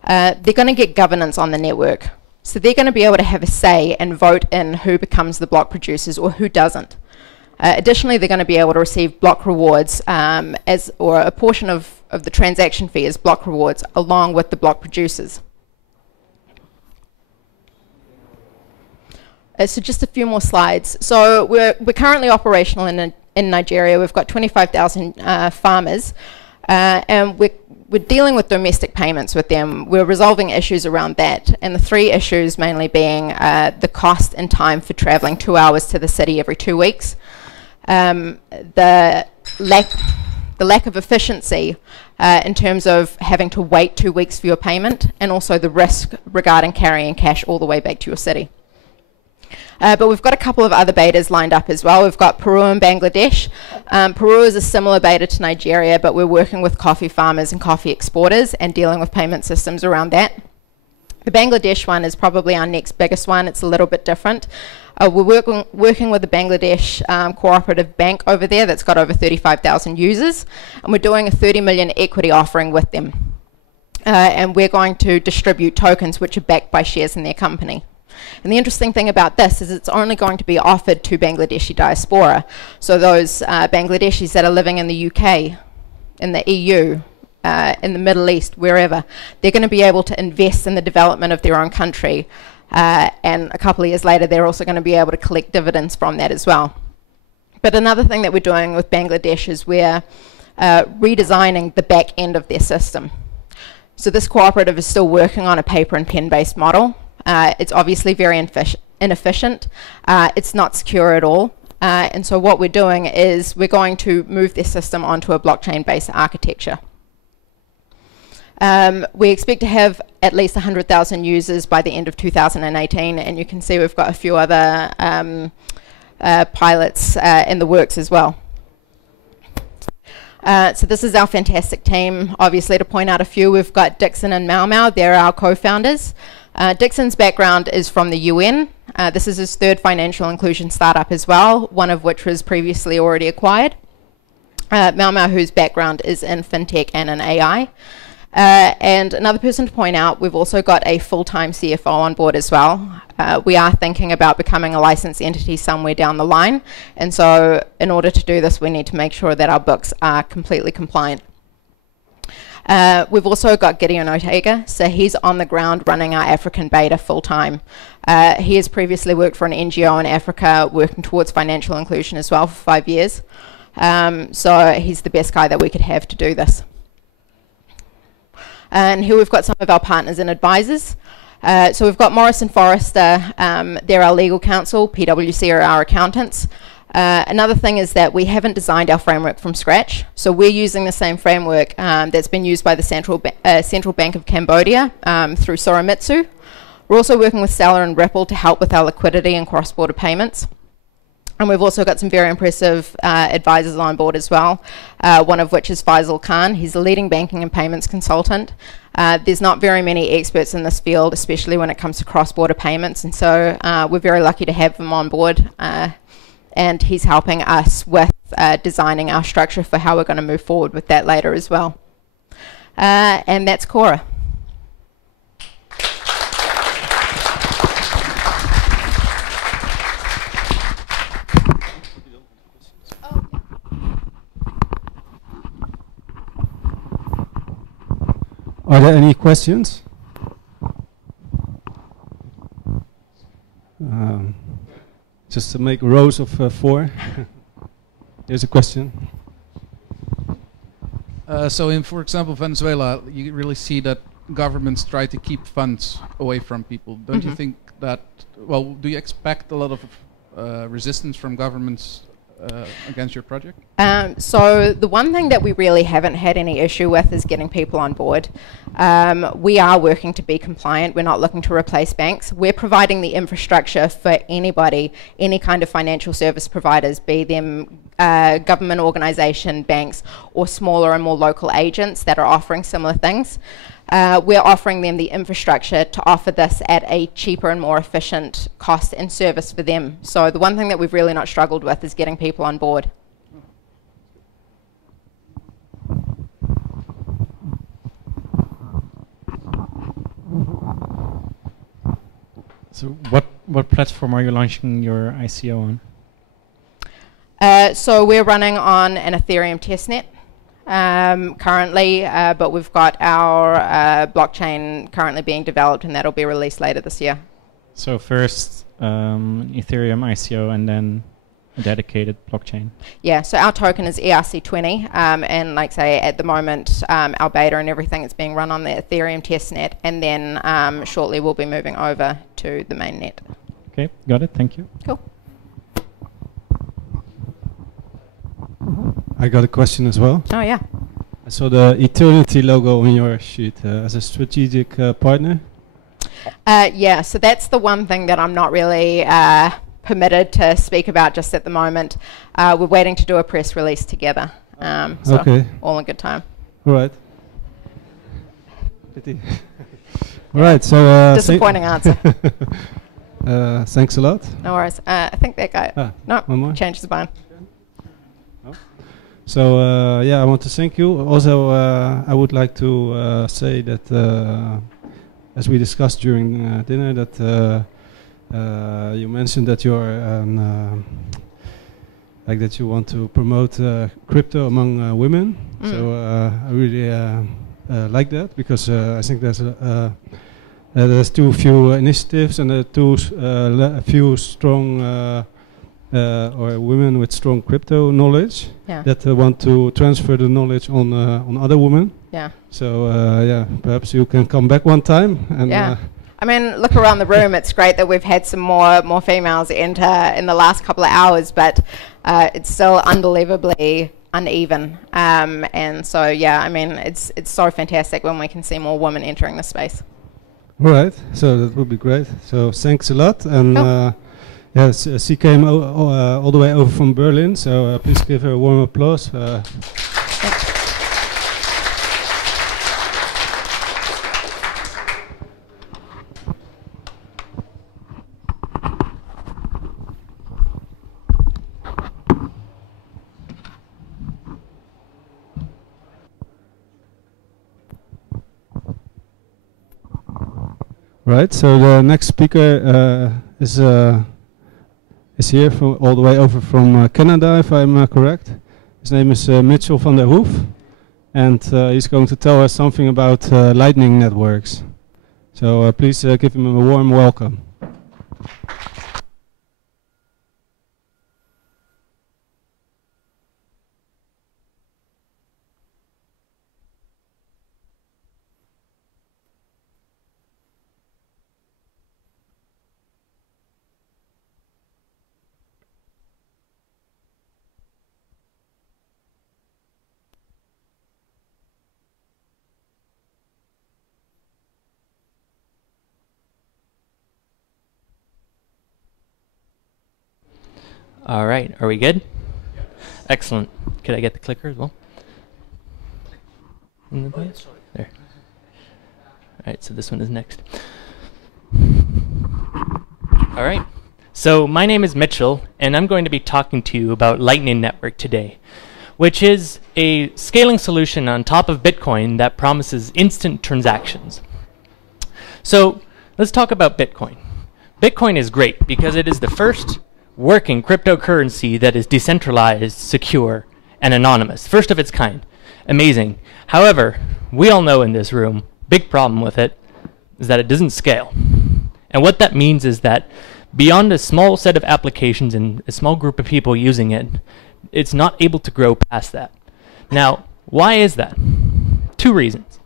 they're going to get governance on the network. So they're going to be able to have a say and vote in who becomes the block producers or who doesn't. Additionally, they're going to be able to receive block rewards or a portion of the transaction fee as block rewards along with the block producers. So just a few more slides. So we're currently operational in Nigeria. We've got 25,000 farmers, and we're dealing with domestic payments with them. We're resolving issues around that, and the three issues mainly being the cost and time for traveling 2 hours to the city every 2 weeks, the lack of efficiency in terms of having to wait 2 weeks for your payment, and also the risk regarding carrying cash all the way back to your city. But we've got a couple of other betas lined up as well. We've got Peru and Bangladesh. Peru is a similar beta to Nigeria, but we're working with coffee farmers and coffee exporters and dealing with payment systems around that. The Bangladesh one is probably our next biggest one. It's a little bit different. We're working with the Bangladesh cooperative bank over there that's got over 35,000 users, and we're doing a 30 million equity offering with them. And we're going to distribute tokens which are backed by shares in their company. And the interesting thing about this is it's only going to be offered to Bangladeshi diaspora. So those Bangladeshis that are living in the UK, in the EU, in the Middle East, wherever, they're going to be able to invest in the development of their own country. And a couple of years later, they're also going to be able to collect dividends from that as well. But another thing that we're doing with Bangladesh is we're redesigning the back end of their system. So this cooperative is still working on a paper and pen-based model. It's obviously very inefficient. It's not secure at all. And so what we're doing is we're going to move this system onto a blockchain-based architecture. We expect to have at least 100,000 users by the end of 2018, and you can see we've got a few other pilots in the works as well. So this is our fantastic team. Obviously, to point out a few, we've got Dixon and Mau Mau. They're our co-founders. Dixon's background is from the UN. This is his third financial inclusion startup as well, one of which was previously already acquired. Mau Mau, whose background is in fintech and in AI. And another person to point out, we've also got a full-time CFO on board as well. We are thinking about becoming a licensed entity somewhere down the line. And so in order to do this, we need to make sure that our books are completely compliant. We've also got Gideon Ortega, so he's on the ground running our African beta full-time. He has previously worked for an NGO in Africa working towards financial inclusion as well for 5 years. So he's the best guy that we could have to do this. And here we've got some of our partners and advisors. So we've got Morrison Forrester, they're our legal counsel, PwC are our accountants. Another thing is that we haven't designed our framework from scratch. So we're using the same framework that's been used by the Central Bank of Cambodia through Soromitsu. We're also working with Stellar and Ripple to help with our liquidity and cross-border payments. And we've also got some very impressive advisors on board as well, one of which is Faisal Khan. He's a leading banking and payments consultant. There's not very many experts in this field, especially when it comes to cross-border payments. And so we're very lucky to have him on board. And he's helping us with designing our structure for how we're going to move forward with that later as well. And that's Kora. Are there any questions? Just to make rows of 4. Here's a question. So in, for example, Venezuela, you really see that governments try to keep funds away from people. Don't you think that, well, do you expect a lot of resistance from governments against your project? So the one thing that we really haven't had any issue with is getting people on board. We are working to be compliant. We're not looking to replace banks. We're providing the infrastructure for anybody, any kind of financial service providers, be them government organisation, banks, or smaller and more local agents that are offering similar things. We're offering them the infrastructure to offer this at a cheaper and more efficient cost and service for them. So the one thing that we've really not struggled with is getting people on board. So what platform are you launching your ICO on? So we're running on an Ethereum testnet currently, but we've got our blockchain currently being developed, and that'll be released later this year. So first Ethereum ICO and then a dedicated blockchain. Yeah, so our token is ERC20, and like say at the moment our beta and everything is being run on the Ethereum testnet, and then shortly we'll be moving over to the mainnet. Okay, got it, thank you. Cool. I got a question as well. Oh yeah. I saw the Eternity logo on your sheet as a strategic partner. Yeah, so that's the one thing that I'm not really permitted to speak about just at the moment. We're waiting to do a press release together. So okay. All in good time. All right. All right, so... disappointing answer. Thanks a lot. No worries. I think that guy... no, one more. Changed his mind. So yeah, I want to thank you. Also, I would like to say that, as we discussed during dinner, that you mentioned that you're like that you want to promote crypto among women. So I really like that, because I think there's too few initiatives and a few strong or women with strong crypto knowledge that want to transfer the knowledge on other women. Yeah. So yeah, perhaps you can come back one time. And yeah. I mean, look around the room. It's great that we've had some more females enter in the last couple of hours, but it's still unbelievably uneven. And so yeah, I mean, it's so fantastic when we can see more women entering the space. All right. So that would be great. So thanks a lot. And. Yes, she came all the way over from Berlin, so please give her a warm applause. Right, so the next speaker is here from all the way over from Canada, if I'm correct. His name is Mitchell van der Hoeff, and he's going to tell us something about Lightning networks. So please give him a warm welcome. All right, are we good? Excellent. Could I get the clicker as well? There. All right, so this one is next. All right, so my name is Mitchell, and I'm going to be talking to you about Lightning Network today, which is a scaling solution on top of Bitcoin that promises instant transactions. So let's talk about Bitcoin. Bitcoin is great because it is the first working cryptocurrency that is decentralized, secure, and anonymous. First of its kind. Amazing. However, we all know in this room, big problem with it is that it doesn't scale. And what that means is that beyond a small set of applications and a small group of people using it, it's not able to grow past that. Now, why is that? Two reasons.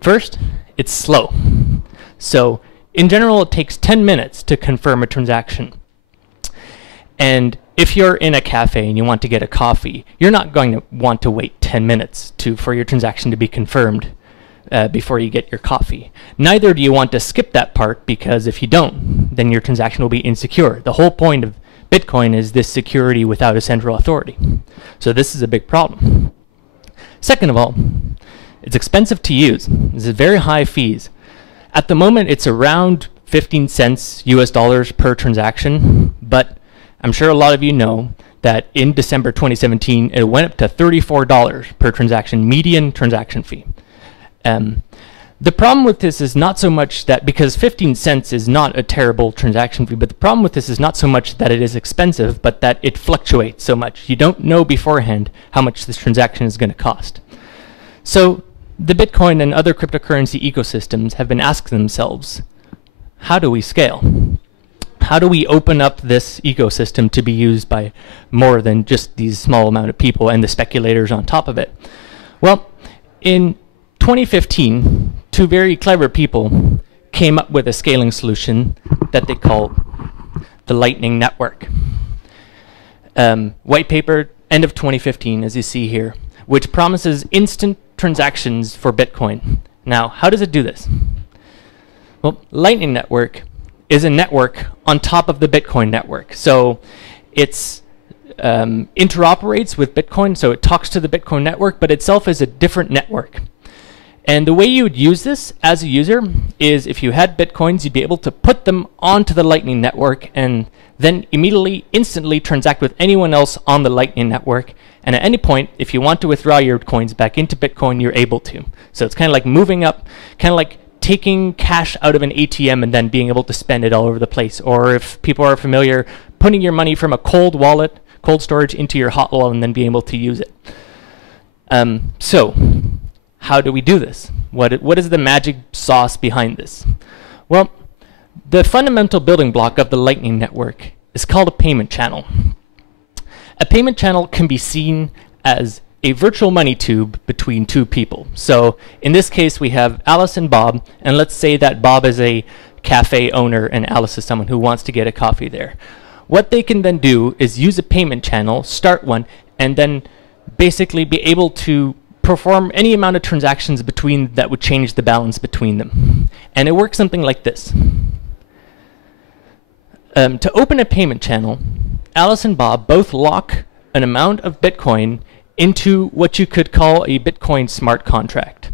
First, it's slow. So, in general, it takes 10 minutes to confirm a transaction. And if you're in a cafe and you want to get a coffee, you're not going to want to wait 10 minutes for your transaction to be confirmed. before you get your coffee. Neither do you want to skip that part, because if you don't, then your transaction will be insecure. The whole point of Bitcoin is this security without a central authority. So this is a big problem. Second of all, it's expensive to use. This is very high fees. At the moment, it's around 15 cents US dollars per transaction, but I'm sure a lot of you know that in December 2017, it went up to $34 per transaction, median transaction fee. The problem with this is not so much that, because 15 cents is not a terrible transaction fee, but the problem with this is not so much that it is expensive, but that it fluctuates so much. You don't know beforehand how much this transaction is going to cost. So the Bitcoin and other cryptocurrency ecosystems have been asking themselves, how do we scale? How do we open up this ecosystem to be used by more than just these small amount of people and the speculators on top of it? Well, in 2015, two very clever people came up with a scaling solution that they call the Lightning Network. White paper, end of 2015, as you see here, which promises instant transactions for Bitcoin. Now, how does it do this? Well, Lightning Network is a network on top of the Bitcoin network. So it's interoperates with Bitcoin, so it talks to the Bitcoin network, but itself is a different network. And the way you would use this as a user is, if you had Bitcoins, you'd be able to put them onto the Lightning Network and then immediately, instantly transact with anyone else on the Lightning Network. And at any point, if you want to withdraw your coins back into Bitcoin, you're able to. So it's kind of like moving up, kind of like taking cash out of an ATM and then being able to spend it all over the place. Or if people are familiar, putting your money from a cold wallet, cold storage, into your hot wallet and then being able to use it. So how do we do this? What is the magic sauce behind this? Well, the fundamental building block of the Lightning Network is called a payment channel. A payment channel can be seen as a virtual money tube between two people. So in this case, we have Alice and Bob, and let's say that Bob is a cafe owner and Alice is someone who wants to get a coffee there. What they can then do is use a payment channel, start one, and then basically be able to perform any amount of transactions between that would change the balance between them. And it works something like this. To open a payment channel, Alice and Bob both lock an amount of Bitcoin into what you could call a Bitcoin smart contract.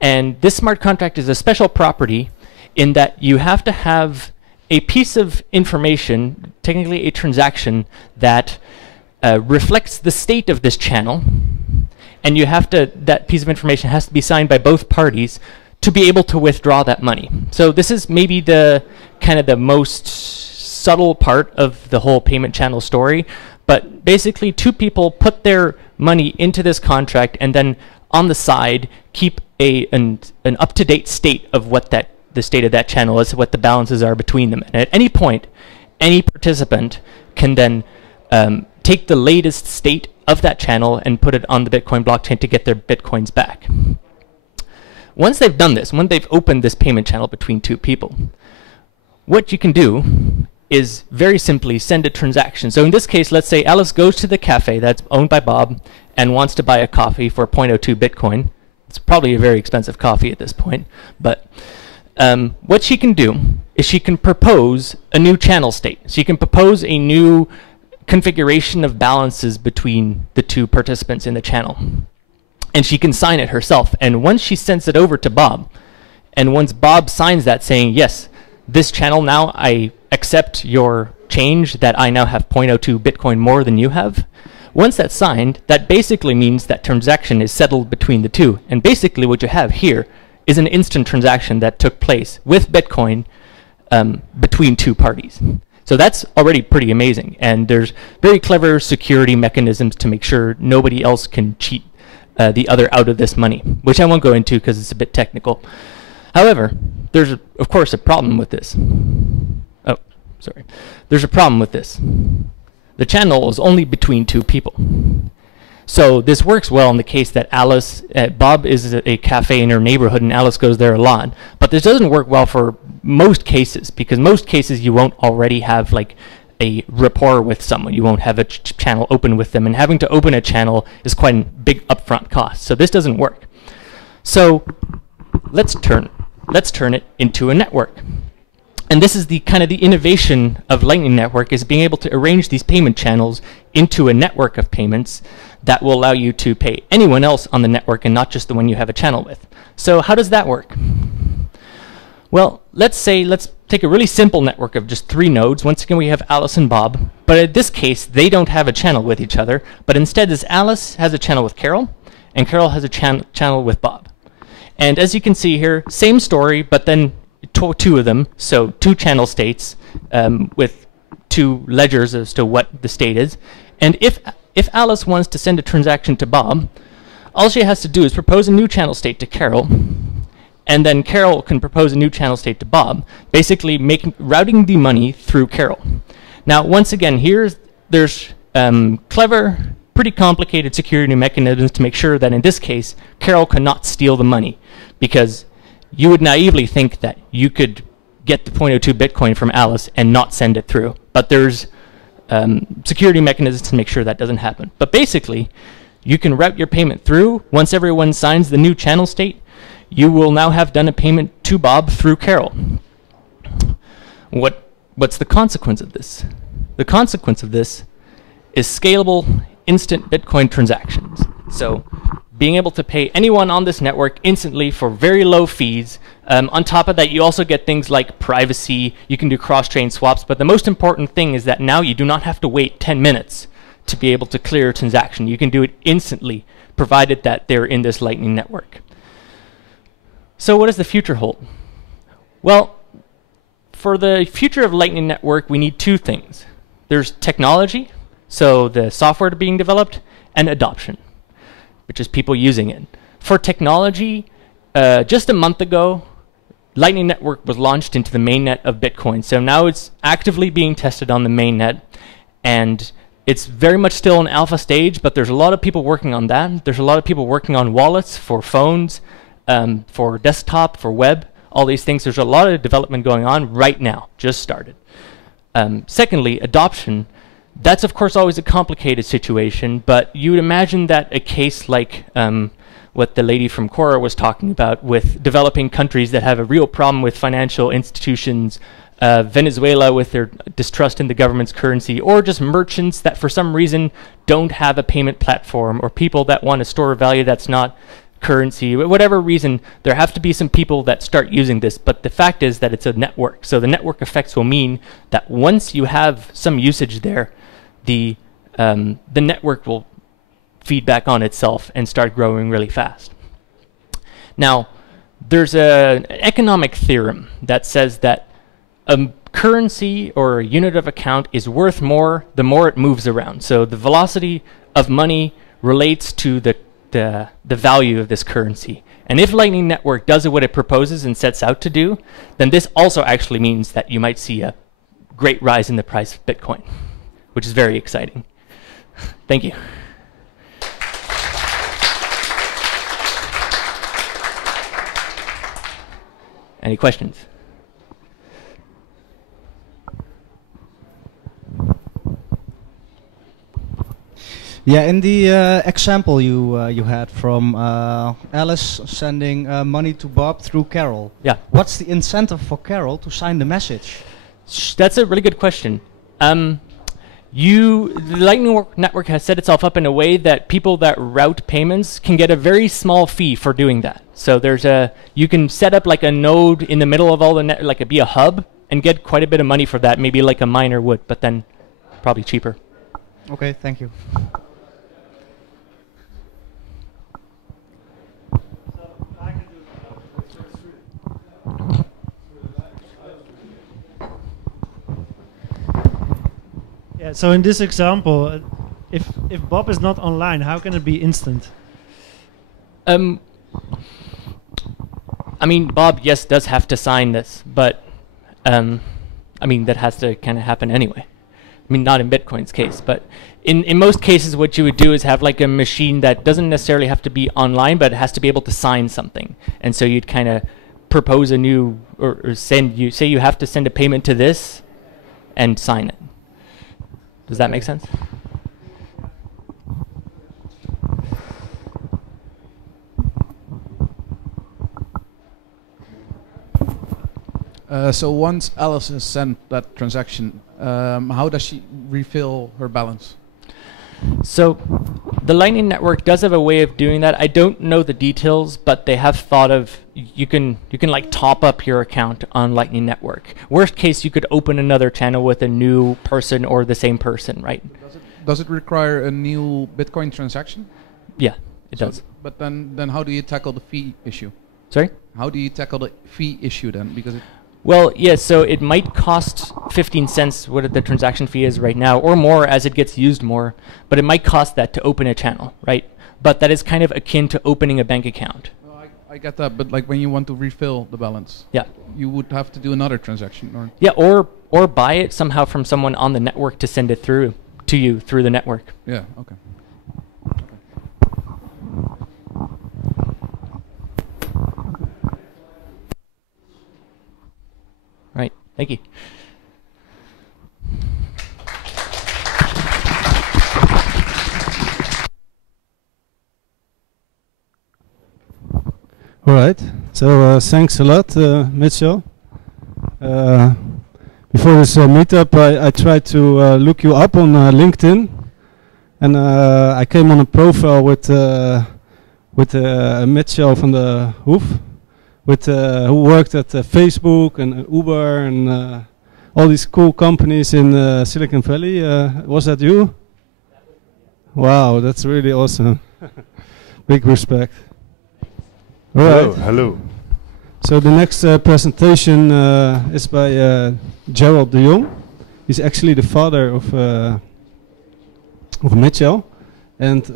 And this smart contract is a special property in that you have to have a piece of information, technically a transaction, that reflects the state of this channel. And you have to, that piece of information has to be signed by both parties to be able to withdraw that money. So this is maybe the kind of the most subtle part of the whole payment channel story. But basically, two people put their money into this contract and then on the side keep an up-to-date state of what the state of that channel is, what the balances are between them. And at any point, any participant can then take the latest state of that channel and put it on the Bitcoin blockchain to get their Bitcoins back. Once they've done this, when they've opened this payment channel between two people, what you can do is very simply send a transaction. So in this case, let's say Alice goes to the cafe that's owned by Bob and wants to buy a coffee for 0.02 Bitcoin. It's probably a very expensive coffee at this point, but what she can do is she can propose a new channel state. She can propose a new configuration of balances between the two participants in the channel. And she can sign it herself. And once she sends it over to Bob, and once Bob signs that saying, yes, this channel now, I accept your change that I now have 0.02 Bitcoin more than you have. Once that's signed, that basically means that transaction is settled between the two. And basically what you have here is an instant transaction that took place with Bitcoin between two parties. So that's already pretty amazing. And there's very clever security mechanisms to make sure nobody else can cheat the other out of this money, which I won't go into because it's a bit technical. However, there's, of course, a problem with this. Oh, sorry. There's a problem with this. The channel is only between two people. So this works well in the case that Alice, Bob is a cafe in her neighborhood and Alice goes there a lot. But this doesn't work well for most cases, because most cases you won't already have like a rapport with someone. You won't have a channel open with them, and having to open a channel is quite a big upfront cost. So this doesn't work. So let's turn it into a network. And this is the kind of the innovation of Lightning Network, is being able to arrange these payment channels into a network of payments that will allow you to pay anyone else on the network and not just the one you have a channel with. So how does that work? Well, let's take a really simple network of just 3 nodes. Once again, we have Alice and Bob, but in this case, they don't have a channel with each other, but instead this Alice has a channel with Carol, and Carol has a channel with Bob. And as you can see here, same story, but then 2 of them, so 2 channel states with 2 ledgers as to what the state is. And if Alice wants to send a transaction to Bob, all she has to do is propose a new channel state to Carol, and then Carol can propose a new channel state to Bob, basically routing the money through Carol. Now, once again, there's clever, pretty complicated security mechanisms to make sure that in this case, Carol cannot steal the money, because you would naively think that you could get the 0.02 Bitcoin from Alice and not send it through. But there's security mechanisms to make sure that doesn't happen. But basically, you can route your payment through. Once everyone signs the new channel state, you will now have done a payment to Bob through Carol. What's the consequence of this? The consequence of this is scalable instant Bitcoin transactions. So being able to pay anyone on this network instantly for very low fees. On top of that, you also get things like privacy. You can do cross-chain swaps. But the most important thing is that now you do not have to wait 10 minutes to be able to clear a transaction. You can do it instantly, provided that they're in this Lightning network. So what does the future hold? Well, for the future of Lightning Network, we need 2 things. There's technology, so the software being developed, and adoption, which is people using it. For technology, just a month ago, Lightning Network was launched into the mainnet of Bitcoin. So now it's actively being tested on the mainnet, and it's very much still in alpha stage, but there's a lot of people working on that. There's a lot of people working on wallets for phones, for desktop, for web, all these things. There's a lot of development going on right now, just started. Secondly, adoption. That's, of course, always a complicated situation, but you would imagine that a case like what the lady from Kora was talking about with developing countries that have a real problem with financial institutions, Venezuela with their distrust in the government's currency, or just merchants that for some reason don't have a payment platform, or people that want to store a value that's not currency, whatever reason, there have to be some people that start using this. But the fact is that it's a network. So the network effects will mean that once you have some usage there, the network will feed back on itself and start growing really fast. Now, there's an economic theorem that says that a currency or a unit of account is worth more the more it moves around. So the velocity of money relates to the value of this currency. And if Lightning Network does what it proposes and sets out to do, then this also actually means that you might see a great rise in the price of Bitcoin, which is very exciting. Thank you. Any questions? Yeah, in the example you had from Alice sending money to Bob through Carol. Yeah. What's the incentive for Carol to sign the message? That's a really good question. The Lightning Network has set itself up in a way that people that route payments can get a very small fee for doing that. So you can set up like a node in the middle of all the like be a hub, and get quite a bit of money for that, maybe like a miner would, but then probably cheaper. Okay, thank you. Yeah, so in this example, if Bob is not online, how can it be instant? I mean, Bob, yes, does have to sign this, but I mean, that has to kind of happen anyway. I mean, not in Bitcoin's case, but in most cases, what you would do is have like a machine that doesn't necessarily have to be online, but it has to be able to sign something. And so you'd kind of propose a new, or say you have to send a payment to this and sign it. Does that make sense? So once Alice has sent that transaction, how does she refill her balance? So the Lightning Network does have a way of doing that. I don't know the details, but they have thought of you can like top up your account on Lightning Network. Worst case, you could open another channel with a new person or the same person, right? Does it require a new Bitcoin transaction? Yeah, it does. But then how do you tackle the fee issue? Sorry? How do you tackle the fee issue then? Because well, yes, so it might cost 15 cents, what the transaction fee is right now, or more as it gets used more, but it might cost that to open a channel, right? But that is kind of akin to opening a bank account. Well, I get that, but like when you want to refill the balance, yeah, you would have to do another transaction, or yeah, or buy it somehow from someone on the network to send it through to you through the network. Yeah, okay. Right, thank you. All right. So thanks a lot, Mitchell. Before this meetup, I tried to look you up on LinkedIn, and I came on a profile with Mitchell from the Hoeff, who worked at Facebook and Uber and all these cool companies in Silicon Valley. Was that you? Wow, that's really awesome. Big respect. Hello, hello. So the next presentation is by Gerald de Jong. He's actually the father of Mitchell, and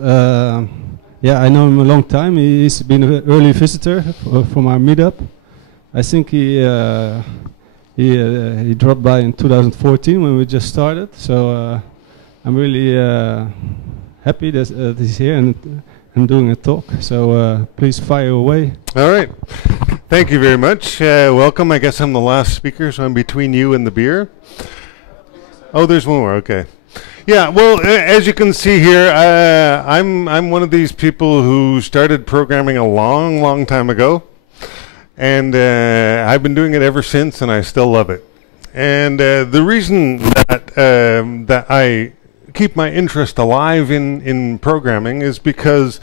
yeah, I know him a long time. He's been an early visitor from our meetup. I think he dropped by in 2014 when we just started. So I'm really happy that he's here and doing a talk. So please fire away. All right. Thank you very much. Welcome. I guess I'm the last speaker, so I'm between you and the beer. Oh, there's one more. Okay. Yeah. Well, as you can see here, I'm one of these people who started programming a long, long time ago, and I've been doing it ever since, and I still love it. And the reason that I keep my interest alive in programming is because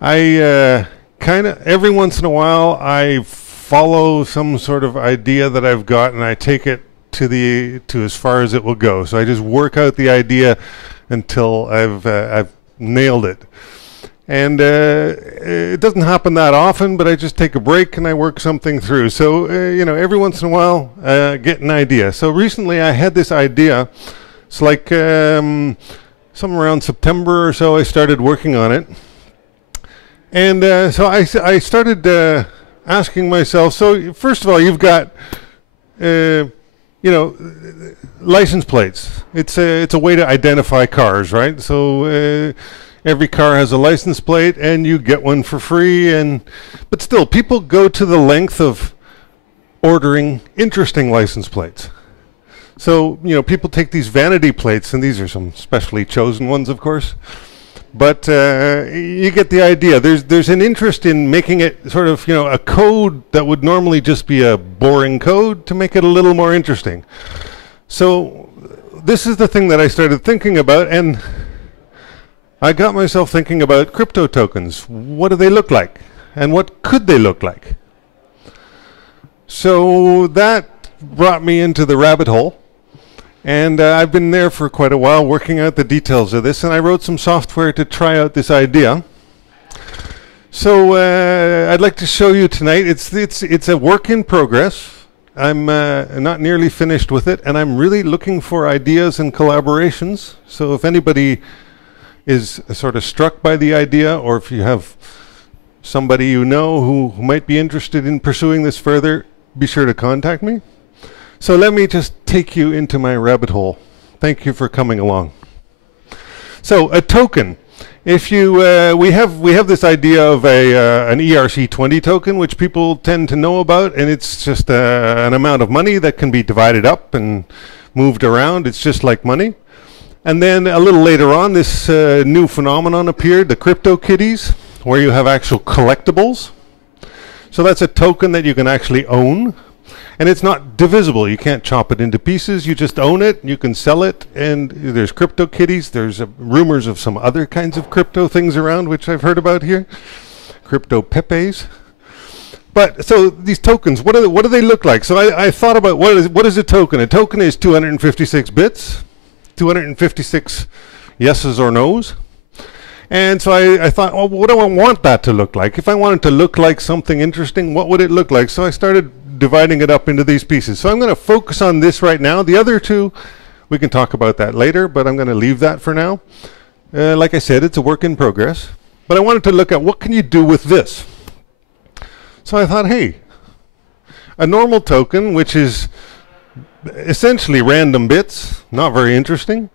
I kind of every once in a while I follow some sort of idea that I've got and I take it to as far as it will go. So I just work out the idea until I've nailed it. And it doesn't happen that often, but I just take a break and I work something through. So you know, every once in a while get an idea. So recently I had this idea. It's like somewhere around September or so I started working on it. And so I started asking myself, so first of all, you've got, you know, license plates. It's a way to identify cars, right? So every car has a license plate and you get one for free. But still, people go to the length of ordering interesting license plates. So, you know, people take these vanity plates, and these are some specially chosen ones, of course. But you get the idea. There's an interest in making it sort of, you know, a code that would normally just be a boring code to make it a little more interesting. So this is the thing that I started thinking about, and I got myself thinking about crypto tokens. What do they look like? And what could they look like? So that brought me into the rabbit hole. And I've been there for quite a while working out the details of this, and I wrote some software to try out this idea. So I'd like to show you tonight. It's a work in progress. I'm not nearly finished with it, and I'm really looking for ideas and collaborations. So if anybody is sort of struck by the idea, or if you have somebody you know who might be interested in pursuing this further, be sure to contact me. So let me just take you into my rabbit hole. Thank you for coming along. So a token. If you we have this idea of an ERC20 token, which people tend to know about, and it's just an amount of money that can be divided up and moved around. It's just like money. And then a little later on, this new phenomenon appeared, the Cryptokitties, where you have actual collectibles. So that's a token that you can actually own. And it's not divisible. You can't chop it into pieces. You just own it. You can sell it. And there's Cryptokitties. There's rumors of some other kinds of crypto things around, which I've heard about here. Crypto Pepes. But so these tokens, what do they look like? So I thought about what is a token? A token is 256 bits, 256 yeses or nos. And so I thought, well, what do I want that to look like? If I wanted to look like something interesting, what would it look like? So I started dividing it up into these pieces. So I'm going to focus on this right now. The other two, we can talk about that later, but I'm going to leave that for now. Like I said, it's a work in progress. But I wanted to look at what can you do with this? So I thought, hey, a normal token, which is essentially random bits, not very interesting,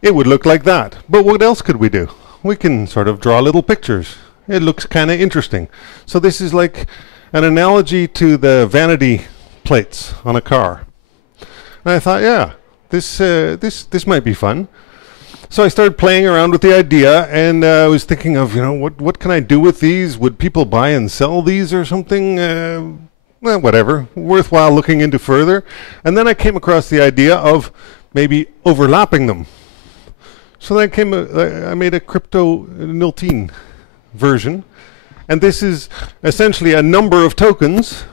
it would look like that. But what else could we do? We can sort of draw little pictures. It looks kind of interesting. So this is like an analogy to the vanity plates on a car. And I thought, yeah, this might be fun. So I started playing around with the idea, and I was thinking of, what can I do with these? Would people buy and sell these or something? Well, whatever. Worthwhile looking into further. And then I came across the idea of maybe overlapping them. So then I made a Crypto010 version, and this is essentially a number of tokens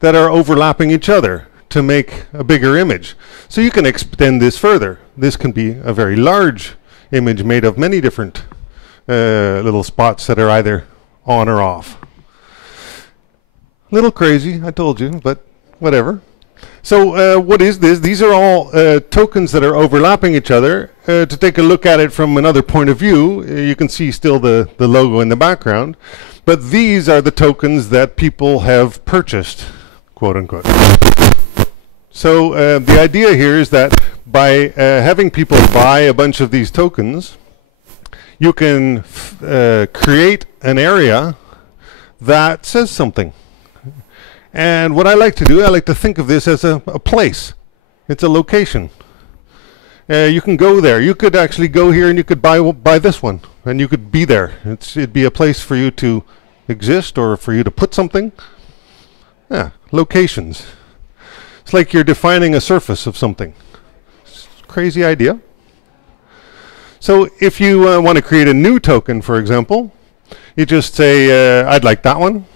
that are overlapping each other to make a bigger image. So you can extend this further. This can be a very large image made of many different little spots that are either on or off. Little crazy, I told you, but whatever. So what is this? These are all tokens that are overlapping each other. To take a look at it from another point of view, you can see still the logo in the background. But these are the tokens that people have purchased, quote unquote. So the idea here is that by having people buy a bunch of these tokens, you can create an area that says something. And what I like to do, I like to think of this as a place. It's a location. You can go there. You could actually go here and you could buy this one. And you could be there. It'd be a place for you to exist or for you to put something. Yeah, locations. It's like you're defining a surface of something. It's a crazy idea. So if you want to create a new token, for example, you just say, I'd like that one.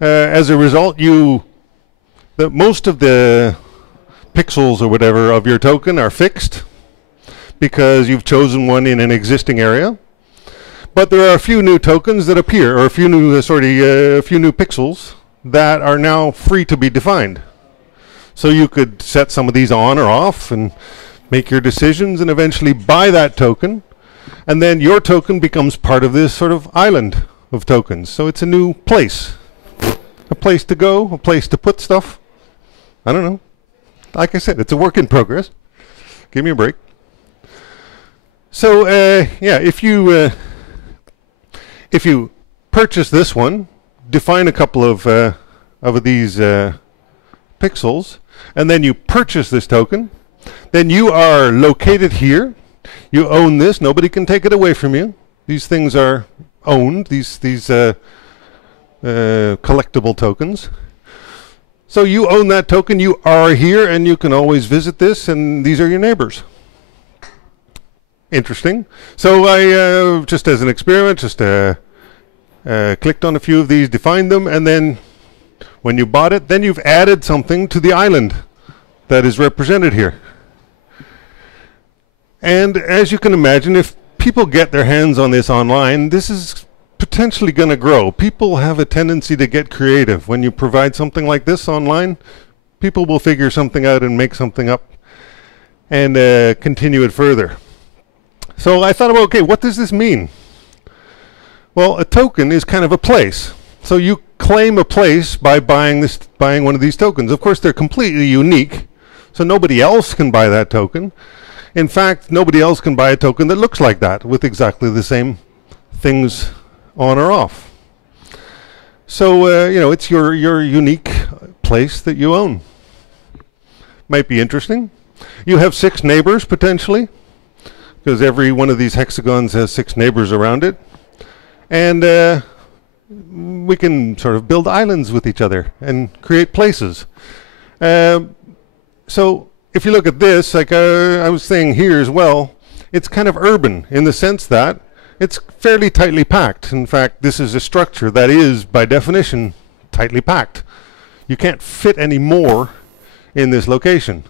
As a result, most of the pixels or whatever of your token are fixed because you've chosen one in an existing area. But there are a few new tokens that appear, or a few new pixels that are now free to be defined. So you could set some of these on or off and make your decisions and eventually buy that token. And then your token becomes part of this sort of island of tokens. So it's a new place. A place to go, a place to put stuff. I don't know. Like I said, it's a work in progress. Give me a break. So yeah, if you purchase this one, define a couple of these pixels, and then you purchase this token, then you are located here. You own this. Nobody can take it away from you. These things are owned. These collectible tokens. So you own that token, you are here, and you can always visit this, and these are your neighbors. Interesting. So I, just as an experiment, just clicked on a few of these, defined them, and then when you bought it, then you've added something to the island that is represented here. And as you can imagine, if people get their hands on this online, this is potentially going to grow. People have a tendency to get creative. When you provide something like this online, people will figure something out and make something up and continue it further. So I thought about, okay, what does this mean? Well, a token is kind of a place. So you claim a place by buying one of these tokens. Of course, they're completely unique, so nobody else can buy that token. In fact, nobody else can buy a token that looks like that with exactly the same things on or off. So it's your unique place that you own. Might be interesting. You have 6 neighbors potentially, because every one of these hexagons has 6 neighbors around it. And we can sort of build islands with each other and create places. So if you look at this, like I was saying here as well, it's kind of urban in the sense that it's fairly tightly packed. In fact, this is a structure that is, by definition, tightly packed. You can't fit any more in this location.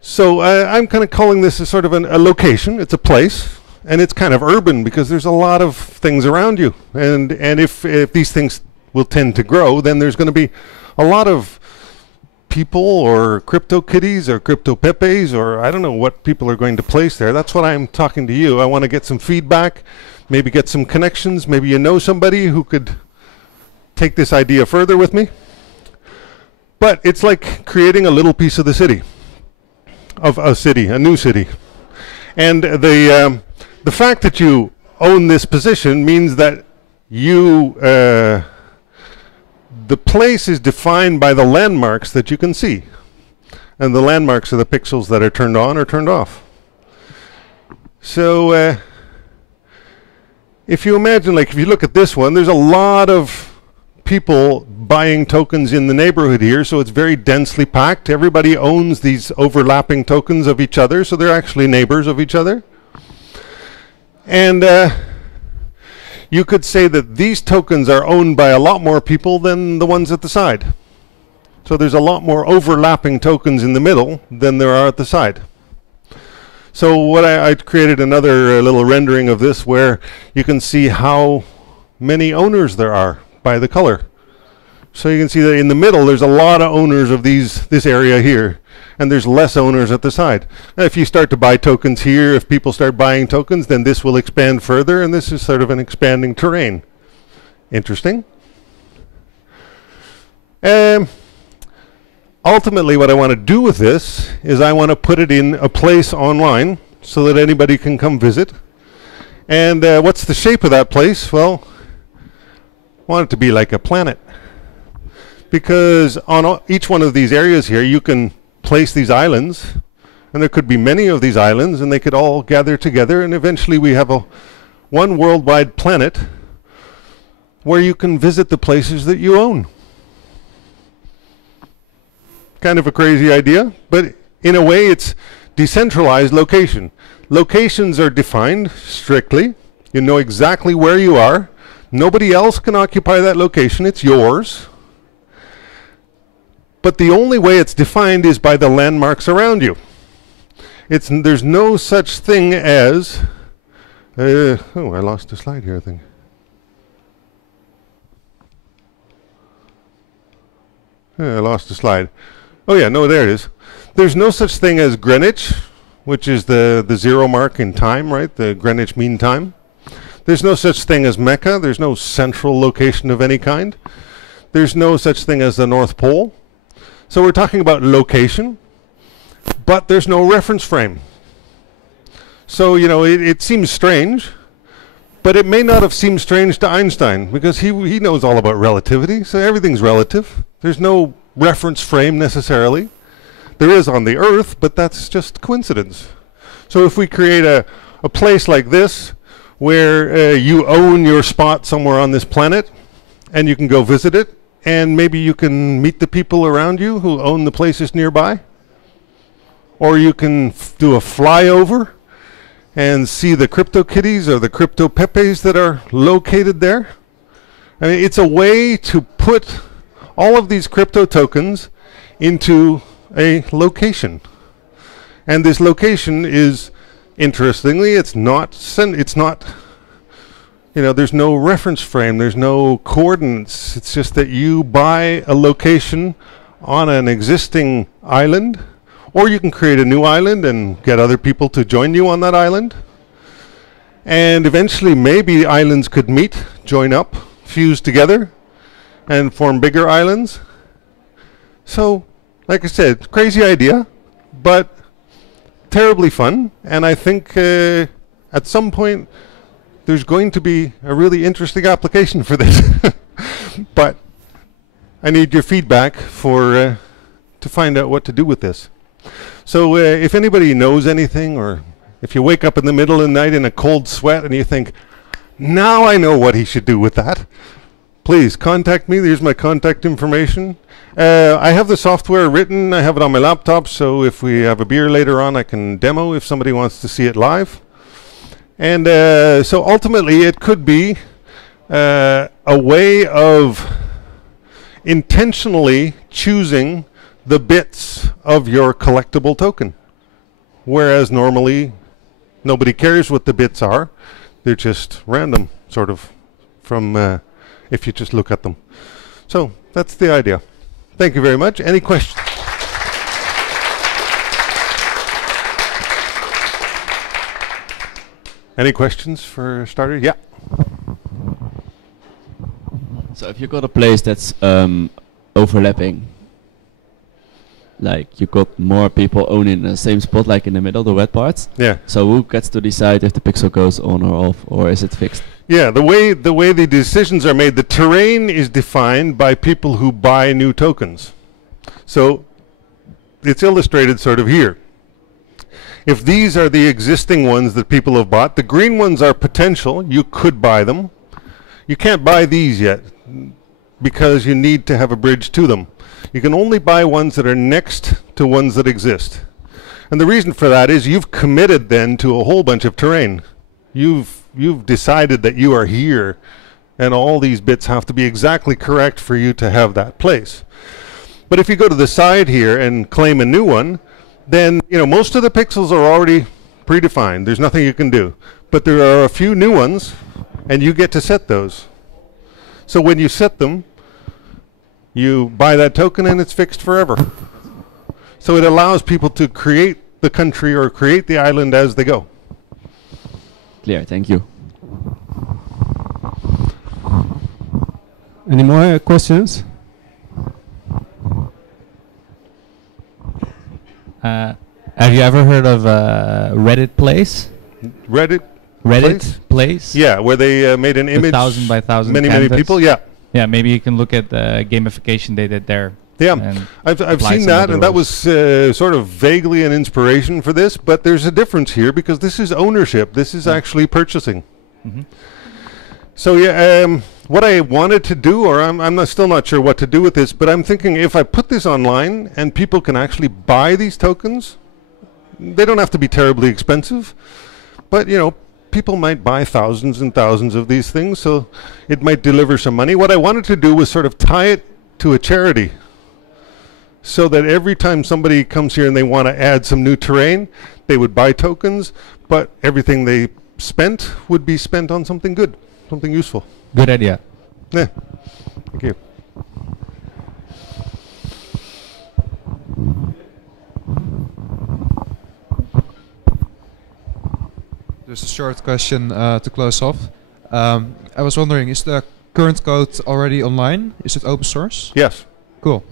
So I'm kind of calling this a sort of a location. It's a place, and it's kind of urban because there's a lot of things around you. And if these things will tend to grow, then there's going to be a lot of people or Cryptokitties or Cryptopepes, or I don't know what people are going to place there. That's what I'm talking to you. I want to get some feedback, maybe get some connections. Maybe you know somebody who could take this idea further with me. But it's like creating a little piece of the city, of a city, a new city. And the fact that you own this position means that you the place is defined by the landmarks that you can see. And the landmarks are the pixels that are turned on or turned off. So if you imagine, like if you look at this one, there's a lot of people buying tokens in the neighborhood here, so it's very densely packed. Everybody owns these overlapping tokens of each other, so they're actually neighbors of each other. And you could say that these tokens are owned by a lot more people than the ones at the side. So there's a lot more overlapping tokens in the middle than there are at the side. So what I created another little rendering of this where you can see how many owners there are by the color. So you can see that in the middle there's a lot of owners of this area here, and there's less owners at the side. Now, if you start to buy tokens here, if people start buying tokens, then this will expand further, and this is sort of an expanding terrain. Interesting. Ultimately, what I want to do with this is I want to put it in a place online so that anybody can come visit. And what's the shape of that place? Well, I want it to be like a planet. Because on each one of these areas here, you can place these islands, and there could be many of these islands, and they could all gather together, and eventually we have one worldwide planet where you can visit the places that you own. Kind of a crazy idea, but in a way it's decentralized location. Locations are defined strictly. You know exactly where you are. Nobody else can occupy that location. It's yours. But the only way it's defined is by the landmarks around you. There's no such thing as... oh, I lost a slide here, I think. I lost a slide. Oh yeah, no, there it is. There's no such thing as Greenwich, which is the zero mark in time, right? The Greenwich Mean Time. There's no such thing as Mecca. There's no central location of any kind. There's no such thing as the North Pole. So we're talking about location, but there's no reference frame. So, you know, it seems strange, but it may not have seemed strange to Einstein because he knows all about relativity, so everything's relative. There's no reference frame necessarily. There is on the Earth, but that's just coincidence. So if we create a place like this where you own your spot somewhere on this planet and you can go visit it, and maybe you can meet the people around you who own the places nearby. Or you can do a flyover and see the Cryptokitties or the Cryptopepes that are located there. I mean, it's a way to put all of these crypto tokens into a location. And this location is, interestingly, it's not, you know, there's no reference frame, there's no coordinates. It's just that you buy a location on an existing island, or you can create a new island and get other people to join you on that island. And eventually maybe islands could meet, join up, fuse together, and form bigger islands. So, like I said, crazy idea, but terribly fun. And I think at some point there's going to be a really interesting application for this. But I need your feedback to find out what to do with this. So if anybody knows anything, or if you wake up in the middle of the night in a cold sweat and you think, Now I know what he should do with that. Please contact me. Here's my contact information. I have the software written. I have it on my laptop, so if we have a beer later on, I can demo if somebody wants to see it live. And so ultimately, it could be a way of intentionally choosing the bits of your collectible token, whereas normally nobody cares what the bits are. They're just random, sort of, from if you just look at them. So that's the idea. Thank you very much. Any questions? Any questions for starter? Yeah. So if you got a place that's overlapping, like you got more people owning the same spot, like in the middle, the wet parts. Yeah. So who gets to decide if the pixel goes on or off, or is it fixed? Yeah, the way the decisions are made, the terrain is defined by people who buy new tokens. So it's illustrated sort of here. If these are the existing ones that people have bought, the green ones are potential. You could buy them. You can't buy these yet because you need to have a bridge to them. You can only buy ones that are next to ones that exist. And the reason for that is you've committed then to a whole bunch of terrain. You've decided that you are here, and all these bits have to be exactly correct for you to have that place. But if you go to the side here and claim a new one, then most of the pixels are already predefined. There's nothing you can do. But there are a few new ones, and you get to set those. So when you set them, you buy that token and it's fixed forever. So it allows people to create the country or create the island as they go. Clear, thank you. Any more questions? Have you ever heard of Reddit Place? Reddit Place? Yeah, where they made an image. 1,000 by 1,000 many people, yeah. Yeah, maybe you can look at the gamification they did there. Yeah, I've seen that, and that was sort of vaguely an inspiration for this, but there's a difference here because this is ownership. This is actually purchasing. Mm-hmm. So yeah, what I wanted to do, or I'm still not sure what to do with this, but I'm thinking if I put this online and people can actually buy these tokens, they don't have to be terribly expensive, but people might buy thousands and thousands of these things, so it might deliver some money. What I wanted to do was sort of tie it to a charity, so that every time somebody comes here and they want to add some new terrain, they would buy tokens, but everything they spent would be spent on something good, something useful. Good idea. Yeah. Thank you. Just a short question to close off. I was wondering, is the current code already online? Is it open source? Yes. Cool.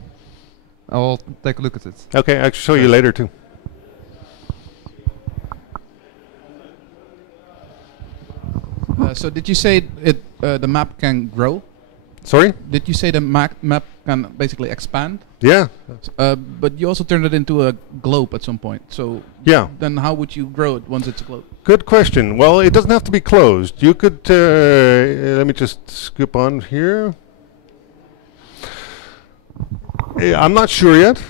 I'll take a look at it. Okay, I'll show you later too. So did you say the map can grow? Sorry? Did you say the map can basically expand? Yeah. But you also turned it into a globe at some point. So yeah. Then how would you grow it once it's a globe? Good question. Well, it doesn't have to be closed. You could, let me just skip on here. I'm not sure yet.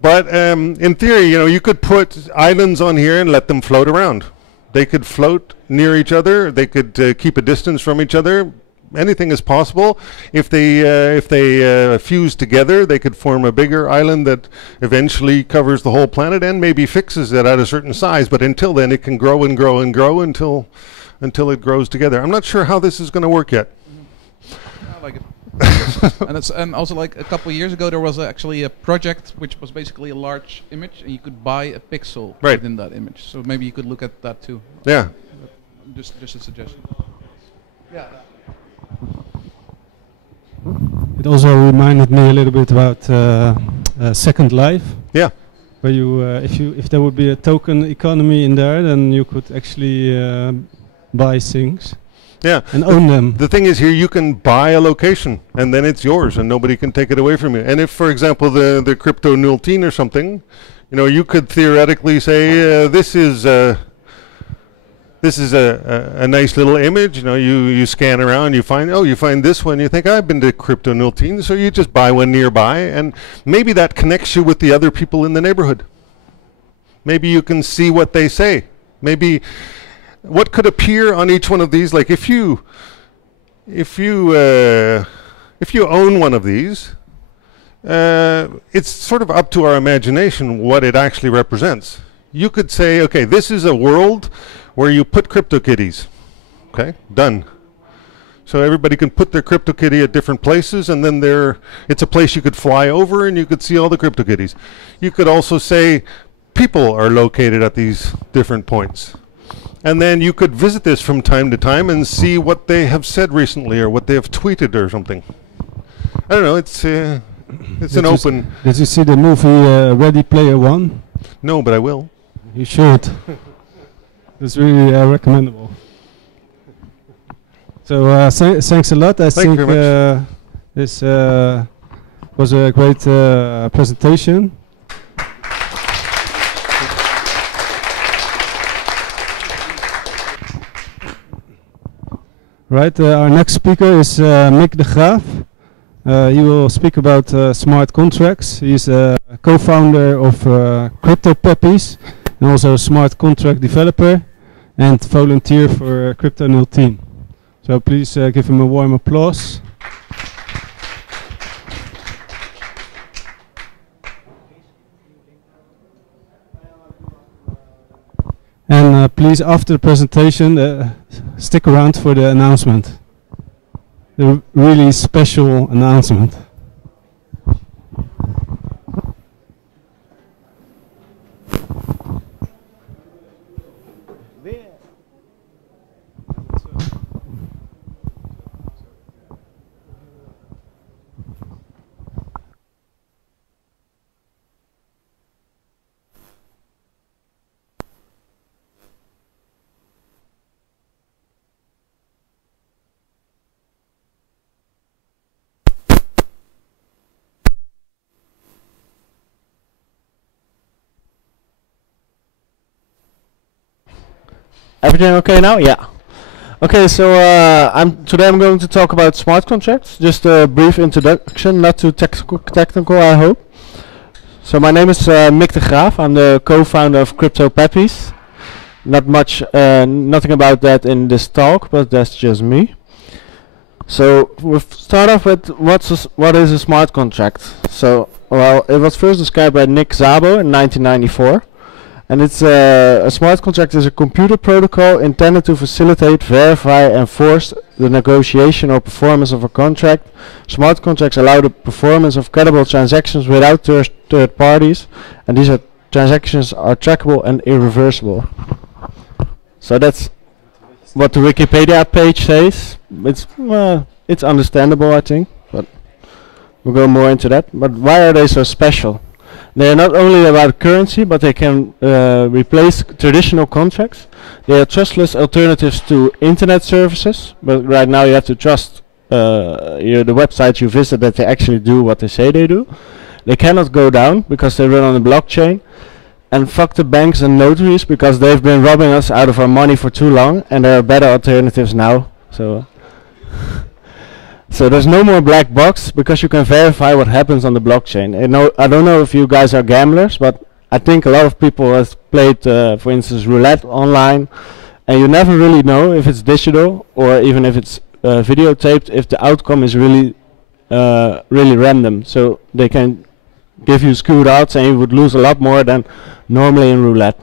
But in theory, you could put islands on here and let them float around. They could float near each other. They could keep a distance from each other. Anything is possible. If they fuse together, they could form a bigger island that eventually covers the whole planet and maybe fixes it at a certain size. But until then, it can grow and grow and grow until it grows together. I'm not sure how this is going to work yet. I like it. and also, like a couple of years ago, there was actually a project which was basically a large image, and you could buy a pixel within that image. So maybe you could look at that too. Yeah. Just a suggestion. Yeah. It also reminded me a little bit about Second Life. Yeah. Where you, if there would be a token economy in there, then you could actually buy things. Yeah, and own them. The thing is here, you can buy a location, and then it's yours, and nobody can take it away from you. And if, for example, the Crypto010 or something, you could theoretically say this is this is a nice little image. You know, you scan around, you find this one. You think, I've been to Crypto010, so you just buy one nearby, and maybe that connects you with the other people in the neighborhood. Maybe you can see what they say. Maybe what could appear on each one of these. Like if you own one of these, it's sort of up to our imagination what it actually represents. You could say, okay, this is a world where you put Cryptokitties. Okay, done. So everybody can put their Cryptokitty at different places, and then it's a place you could fly over and you could see all the Cryptokitties. You could also say people are located at these different points. And then you could visit this from time to time and see what they have said recently or what they have tweeted or something. I don't know, it's an open... Did you see the movie Ready Player One? No, but I will. You should. It's really recommendable. So thanks a lot. I think this was a great presentation. Right, our next speaker is Mick de Graaf. He will speak about smart contracts. He's a co-founder of Cryptokitties and also a smart contract developer and volunteer for Crypto010. So please give him a warm applause. And please, after the presentation, stick around for the announcement. The really special announcement. Everything okay now? Yeah. Okay, so today I'm going to talk about smart contracts. Just a brief introduction, not too technical, I hope. So my name is Mick de Graaf. I'm the co-founder of Cryptokitties. Nothing about that in this talk, but that's just me. So we'll start off with what is a smart contract. So, well, it was first described by Nick Szabo in 1994. And it's a smart contract is a computer protocol intended to facilitate, verify, and enforce the negotiation or performance of a contract. Smart contracts allow the performance of credible transactions without third parties, and these transactions are trackable and irreversible. So that's what the Wikipedia page says. It's understandable, I think, but we'll go more into that. But why are they so special? They are not only about currency, but they can replace traditional contracts. They are trustless alternatives to internet services, but right now you have to trust the websites you visit that they actually do what they say they do. They cannot go down because they run on the blockchain. And fuck the banks and notaries because they've been robbing us out of our money for too long, and there are better alternatives now. So there's no more black box because you can verify what happens on the blockchain. I don't know if you guys are gamblers, but I think a lot of people have played, for instance, roulette online, and you never really know if it's digital or even if it's videotaped, if the outcome is really random. So they can give you screwed odds and you would lose a lot more than normally in roulette.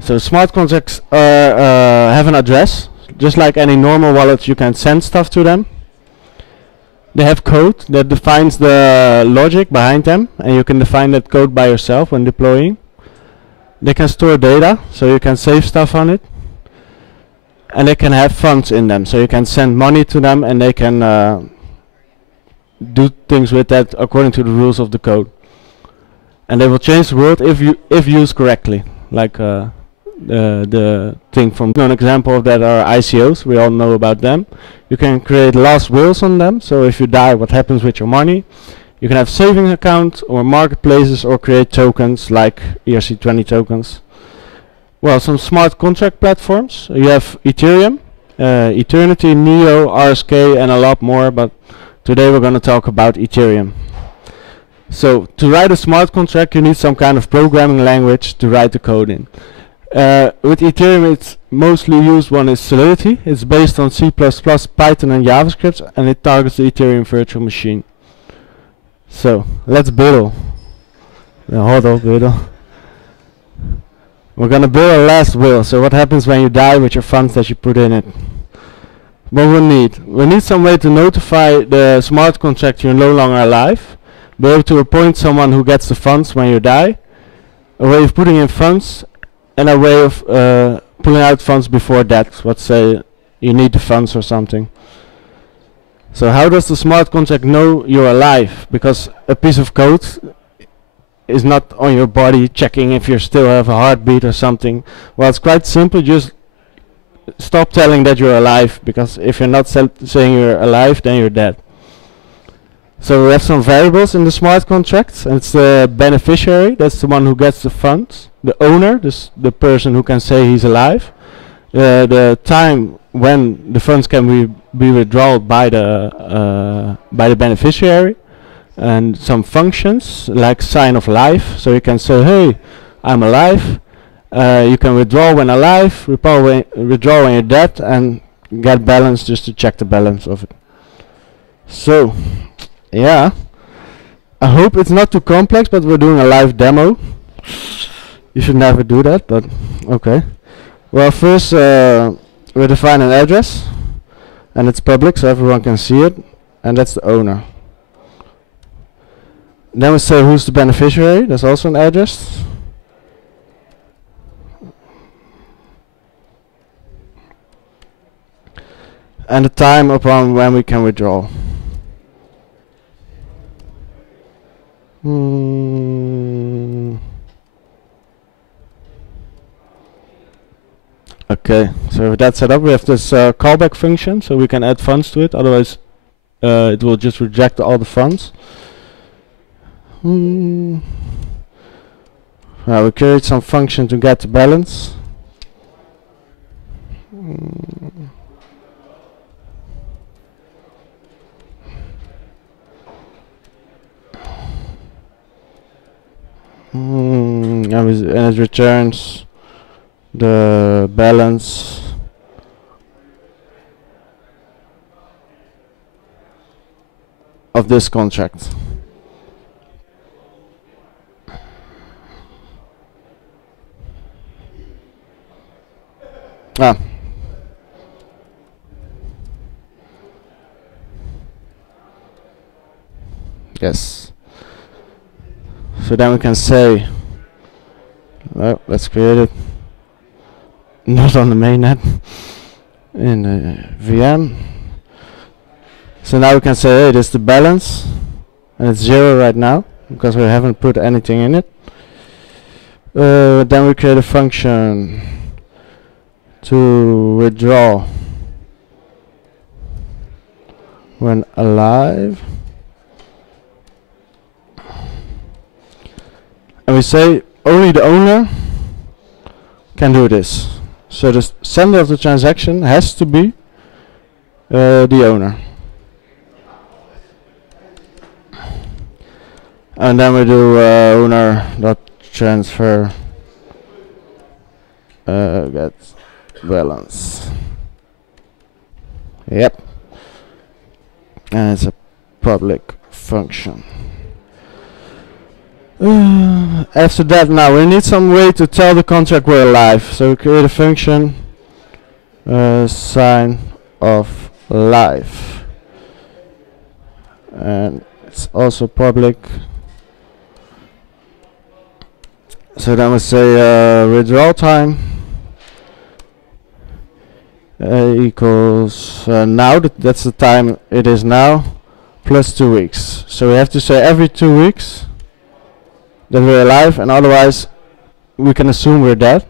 So smart contracts have an address. Just like any normal wallet, you can send stuff to them. They have code that defines the logic behind them, and you can define that code by yourself when deploying. They can store data, so you can save stuff on it. And they can have funds in them, so you can send money to them, and they can do things with that according to the rules of the code. And they will change the world if used correctly, like the thing from an example of that are ICOs. We all know about them. You can create last wills on them, so if you die, what happens with your money. You can have savings accounts or marketplaces or create tokens like ERC20 tokens. well, some smart contract platforms. You have Ethereum, Eternity, Neo, RSK, and a lot more, but today we're going to talk about Ethereum. So to write a smart contract, you need some kind of programming language to write the code in. With Ethereum, it's mostly used one is Solidity. It's based on C++, Python, and JavaScript, and it targets the Ethereum virtual machine. So let's build. Hold on, build. We're gonna build a last will. So what happens when you die with your funds that you put in it? What we need some way to notify the smart contract you're no longer alive. Be able to appoint someone who gets the funds when you die. A way of putting in funds, and a way of pulling out funds before death. Let's say you need the funds or something. So how does the smart contract know you're alive? Because a piece of code is not on your body checking if you still have a heartbeat or something. Well, it's quite simple. Just stop telling that you're alive, because if you're not saying you're alive, then you're dead. So we have some variables in the smart contract, and it's the beneficiary, that's the one who gets the funds. The owner, this the person who can say he's alive. The time when the funds can be withdrawn by the beneficiary. And some functions like sign of life, so you can say, hey, I'm alive. You can withdraw when alive, withdraw when you're dead, and get balance just to check the balance of it. So yeah, I hope it's not too complex, but we're doing a live demo. You should never do that, but okay. Well, first we define an address, and it's public so everyone can see it, and that's the owner. Then we say who's the beneficiary. There's also an address. And the time upon when we can withdraw. Okay, so with that set up, we have this callback function, so we can add funds to it. Otherwise, it will just reject all the funds. We create some function to get the balance. And it returns the balance of this contract. Yes. So then we can say, well, let's create it. Not on the mainnet, in the VM. So now we can say, hey, this is the balance, and it's 0 right now because we haven't put anything in it. Then we create a function to withdraw when alive, and we say only the owner can do this. So the sender of the transaction has to be the owner. And then we do owner.transfer get balance. Yep. And it's a public function. After that, now we need some way to tell the contract we're alive. So we create a function sign of life, and it's also public. So then we say withdrawal time equals now, that's the time it is now, plus 2 weeks. So we have to say every 2 weeks that we're alive, and otherwise we can assume we're dead.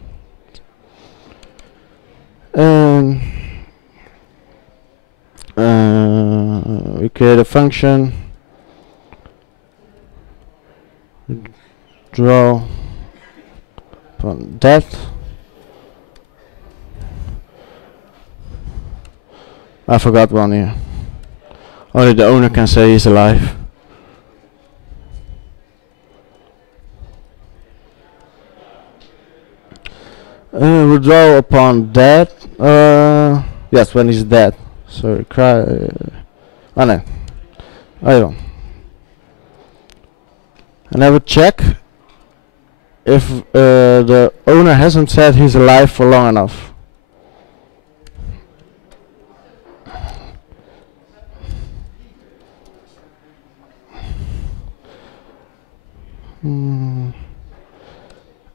We create a function draw upon death, I forgot one here. Only the owner can say he's alive. Withdraw upon death. Yes, when he's dead. So cry. Oh no. I don't. And I would check if the owner hasn't said he's alive for long enough.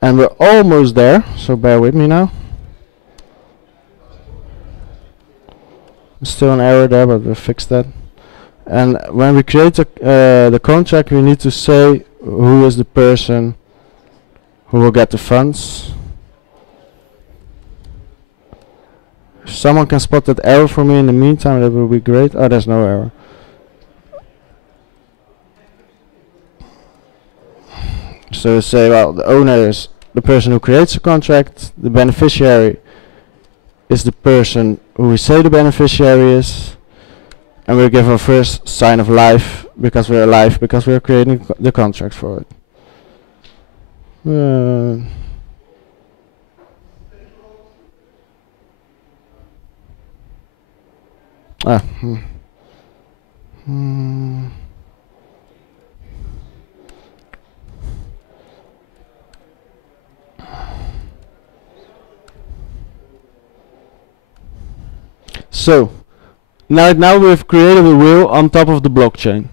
And we're almost there, so bear with me now. Still an error there, but we'll fix that. And when we create the contract, we need to say who is the person who will get the funds. If someone can spot that error for me in the meantime, that will be great. Oh, there's no error. So say, well, the owner is the person who creates the contract, the beneficiary is the person who we say the beneficiary is, and we'll give our first sign of life because we're alive, because we're creating the contract for it. So now we've created a wheel on top of the blockchain.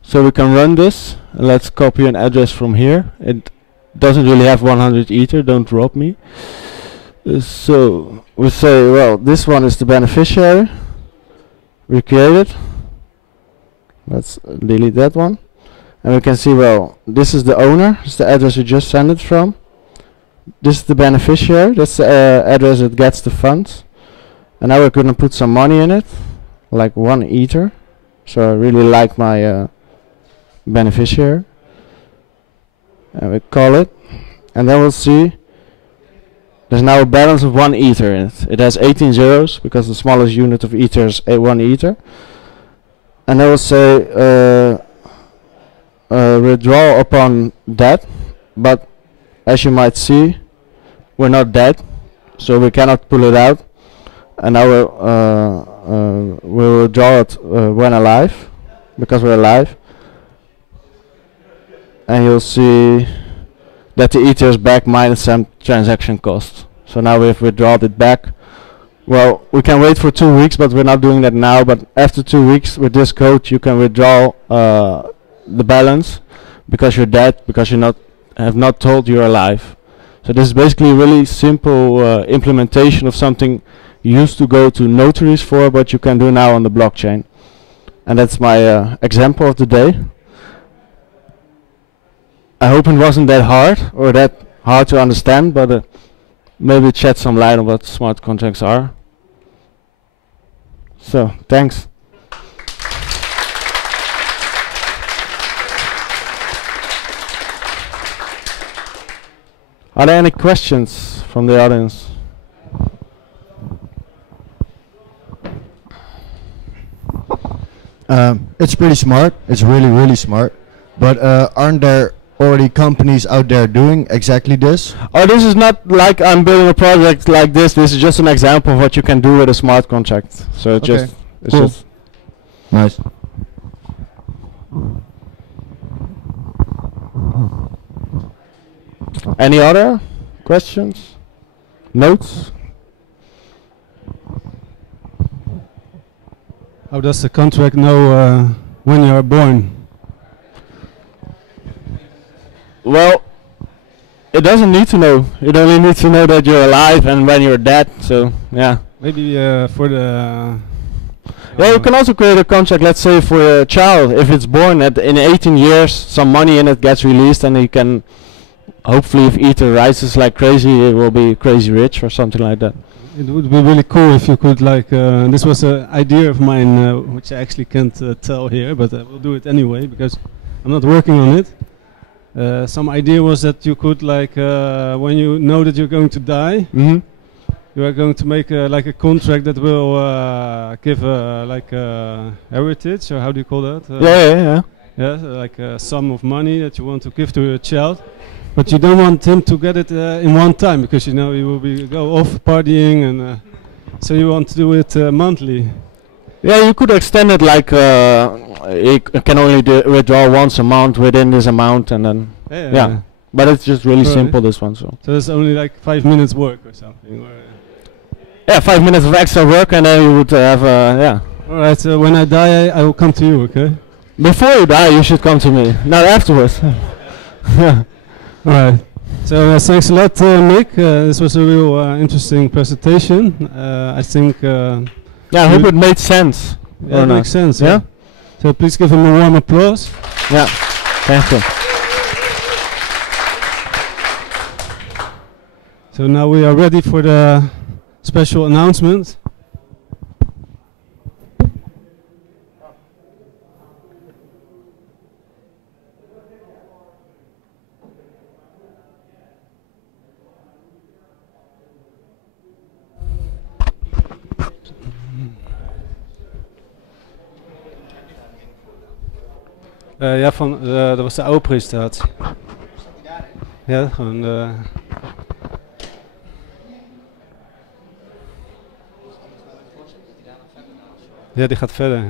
So we can run this, and let's copy an address from here. It doesn't really have 100 ether, don't drop me. So we say, well, this one is the beneficiary. We create it. Let's delete that one. And we can see, well, this is the owner, it's the address we just sent it from. This is the beneficiary, that's the address that gets the funds. And now we're gonna put some money in it, like 1 ether. So I really like my beneficiary. And we call it, and then we'll see there's now a balance of 1 ether in it. It has 18 zeros because the smallest unit of ether is 1 ether. And then we'll say withdraw upon that, but as you might see, we're not dead, so we cannot pull it out. And now we'll withdraw it when alive, because we're alive. And you'll see that the ether is back minus some transaction costs. So now we've withdrawn it back. Well, we can wait for 2 weeks, but we're not doing that now. But after 2 weeks with this code, you can withdraw the balance because you're dead, because you have not told you're alive. So this is basically a really simple implementation of something you used to go to notaries for, but you can do now on the blockchain. And that's my example of the day. I hope it wasn't that hard or that hard to understand, but maybe it shed some light on what smart contracts are. So, thanks. Are there any questions from the audience? It's pretty smart. It's really, really smart. But aren't there already companies out there doing exactly this? Oh, this is not like I'm building a project like this. This is just an example of what you can do with a smart contract. So it's Okay. it's Cool. just Nice. Any other questions? Notes? How does the contract know when you are born? Well, it doesn't need to know. It only needs to know that you're alive and when you're dead. So yeah. Maybe for the. Yeah, you can also create a contract. Let's say for a child, if it's born in 18 years, some money in it gets released, and you can. Hopefully, if Ether rises like crazy, it will be crazy rich or something like that. It would be really cool if you could this was an idea of mine which I actually can't tell here, but I will do it anyway because I'm not working on it. Some idea was that you could when you know that you're going to die, you are going to make like a contract that will give like heritage, or how do you call that? Yeah, like a sum of money that you want to give to your child, but you don't want him to get it in one time, because you know he will go off partying, and so you want to do it monthly. Yeah, you could extend it like you can only withdraw once a month within this amount, and then yeah. But it's just really simple, this one. So it's only like 5 minutes work or something. Yeah, 5 minutes of extra work, and then you would have yeah. All right. So when I die, I will come to you. Okay. Before you die, you should come to me. Not afterwards. All right. So thanks a lot, Mick. This was a real interesting presentation. I think. Yeah, I hope it made sense. Yeah, it makes sense. Yeah. So please give him a warm applause. Yeah. Thank you. So now we are ready for the special announcement. Ja, dat was de oude presentatie. Ja, gewoon ja, die gaat verder.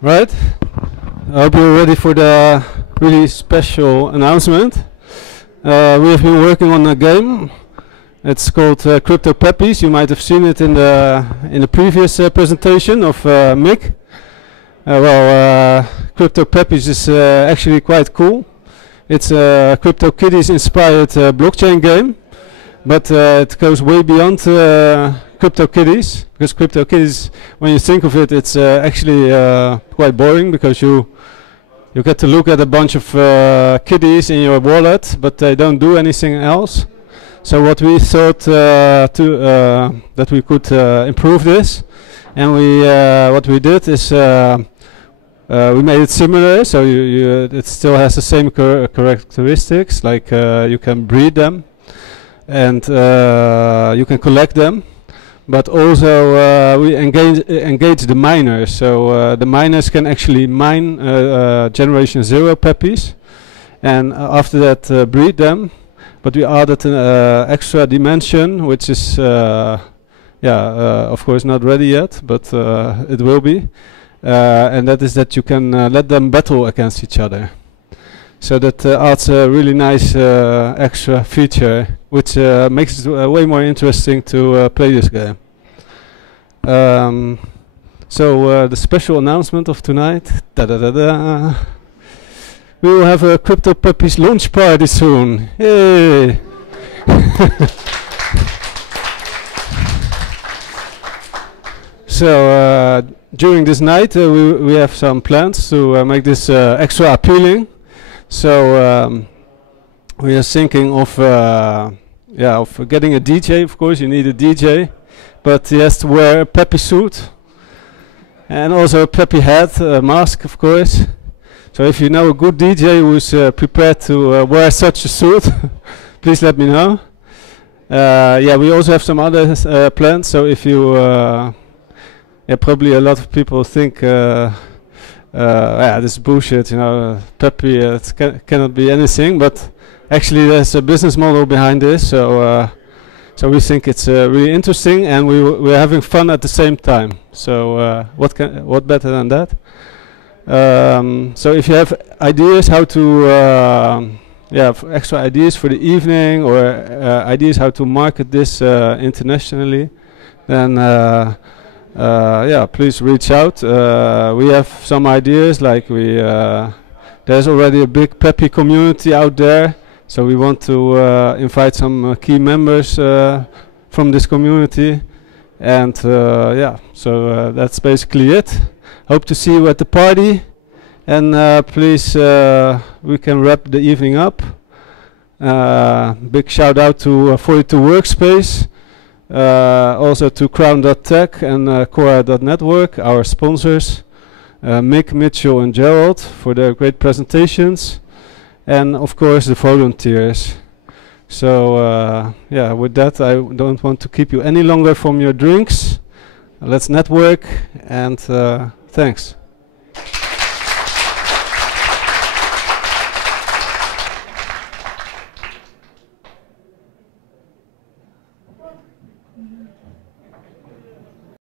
Right, I hope you're ready for the really special announcement. We have been working on a game. It's called Cryptokitties. You might have seen it in the previous presentation of Mick. Cryptokitties is actually quite cool. It's a Cryptokitties inspired blockchain game, but it goes way beyond Cryptokitties, because Cryptokitties, when you think of it, it's actually quite boring, because you get to look at a bunch of kitties in your wallet, but they don't do anything else. So what we thought that we could improve this, and what we did is we made it similar, so it still has the same characteristics, like you can breed them, and you can collect them. But also we engage the miners, so the miners can actually mine generation 0 peppies, and after that breed them. But we added an extra dimension, which is of course not ready yet, but it will be, and that is that you can let them battle against each other. So that adds a really nice extra feature, which makes it way more interesting to play this game. The special announcement of tonight. We will have a Crypto Puppies launch party soon. Yay! So during this night we have some plans to make this extra appealing. So we are thinking of getting a DJ. Of course, you need a DJ, but he has to wear a peppy suit and also a peppy hat, mask, of course. So if you know a good DJ who is prepared to wear such a suit, please let me know. We also have some other plans. So if you, probably a lot of people think. This is bullshit, you know, peppy, it cannot be anything, but actually there's a business model behind this, so we think it's really interesting, and we're having fun at the same time. So what better than that? So if you have ideas how to, extra ideas for the evening, or ideas how to market this internationally, then please reach out. We have some ideas, like there's already a big peppy community out there, so we want to invite some key members from this community, and so that's basically it. Hope to see you at the party. And please, we can wrap the evening up. Big shout out to 42 Workspace, also to Crown.tech and Kora.network, our sponsors. Mick, Mitchell and Gerald for their great presentations. And of course the volunteers. So yeah, with that I don't want to keep you any longer from your drinks. Let's network and thanks.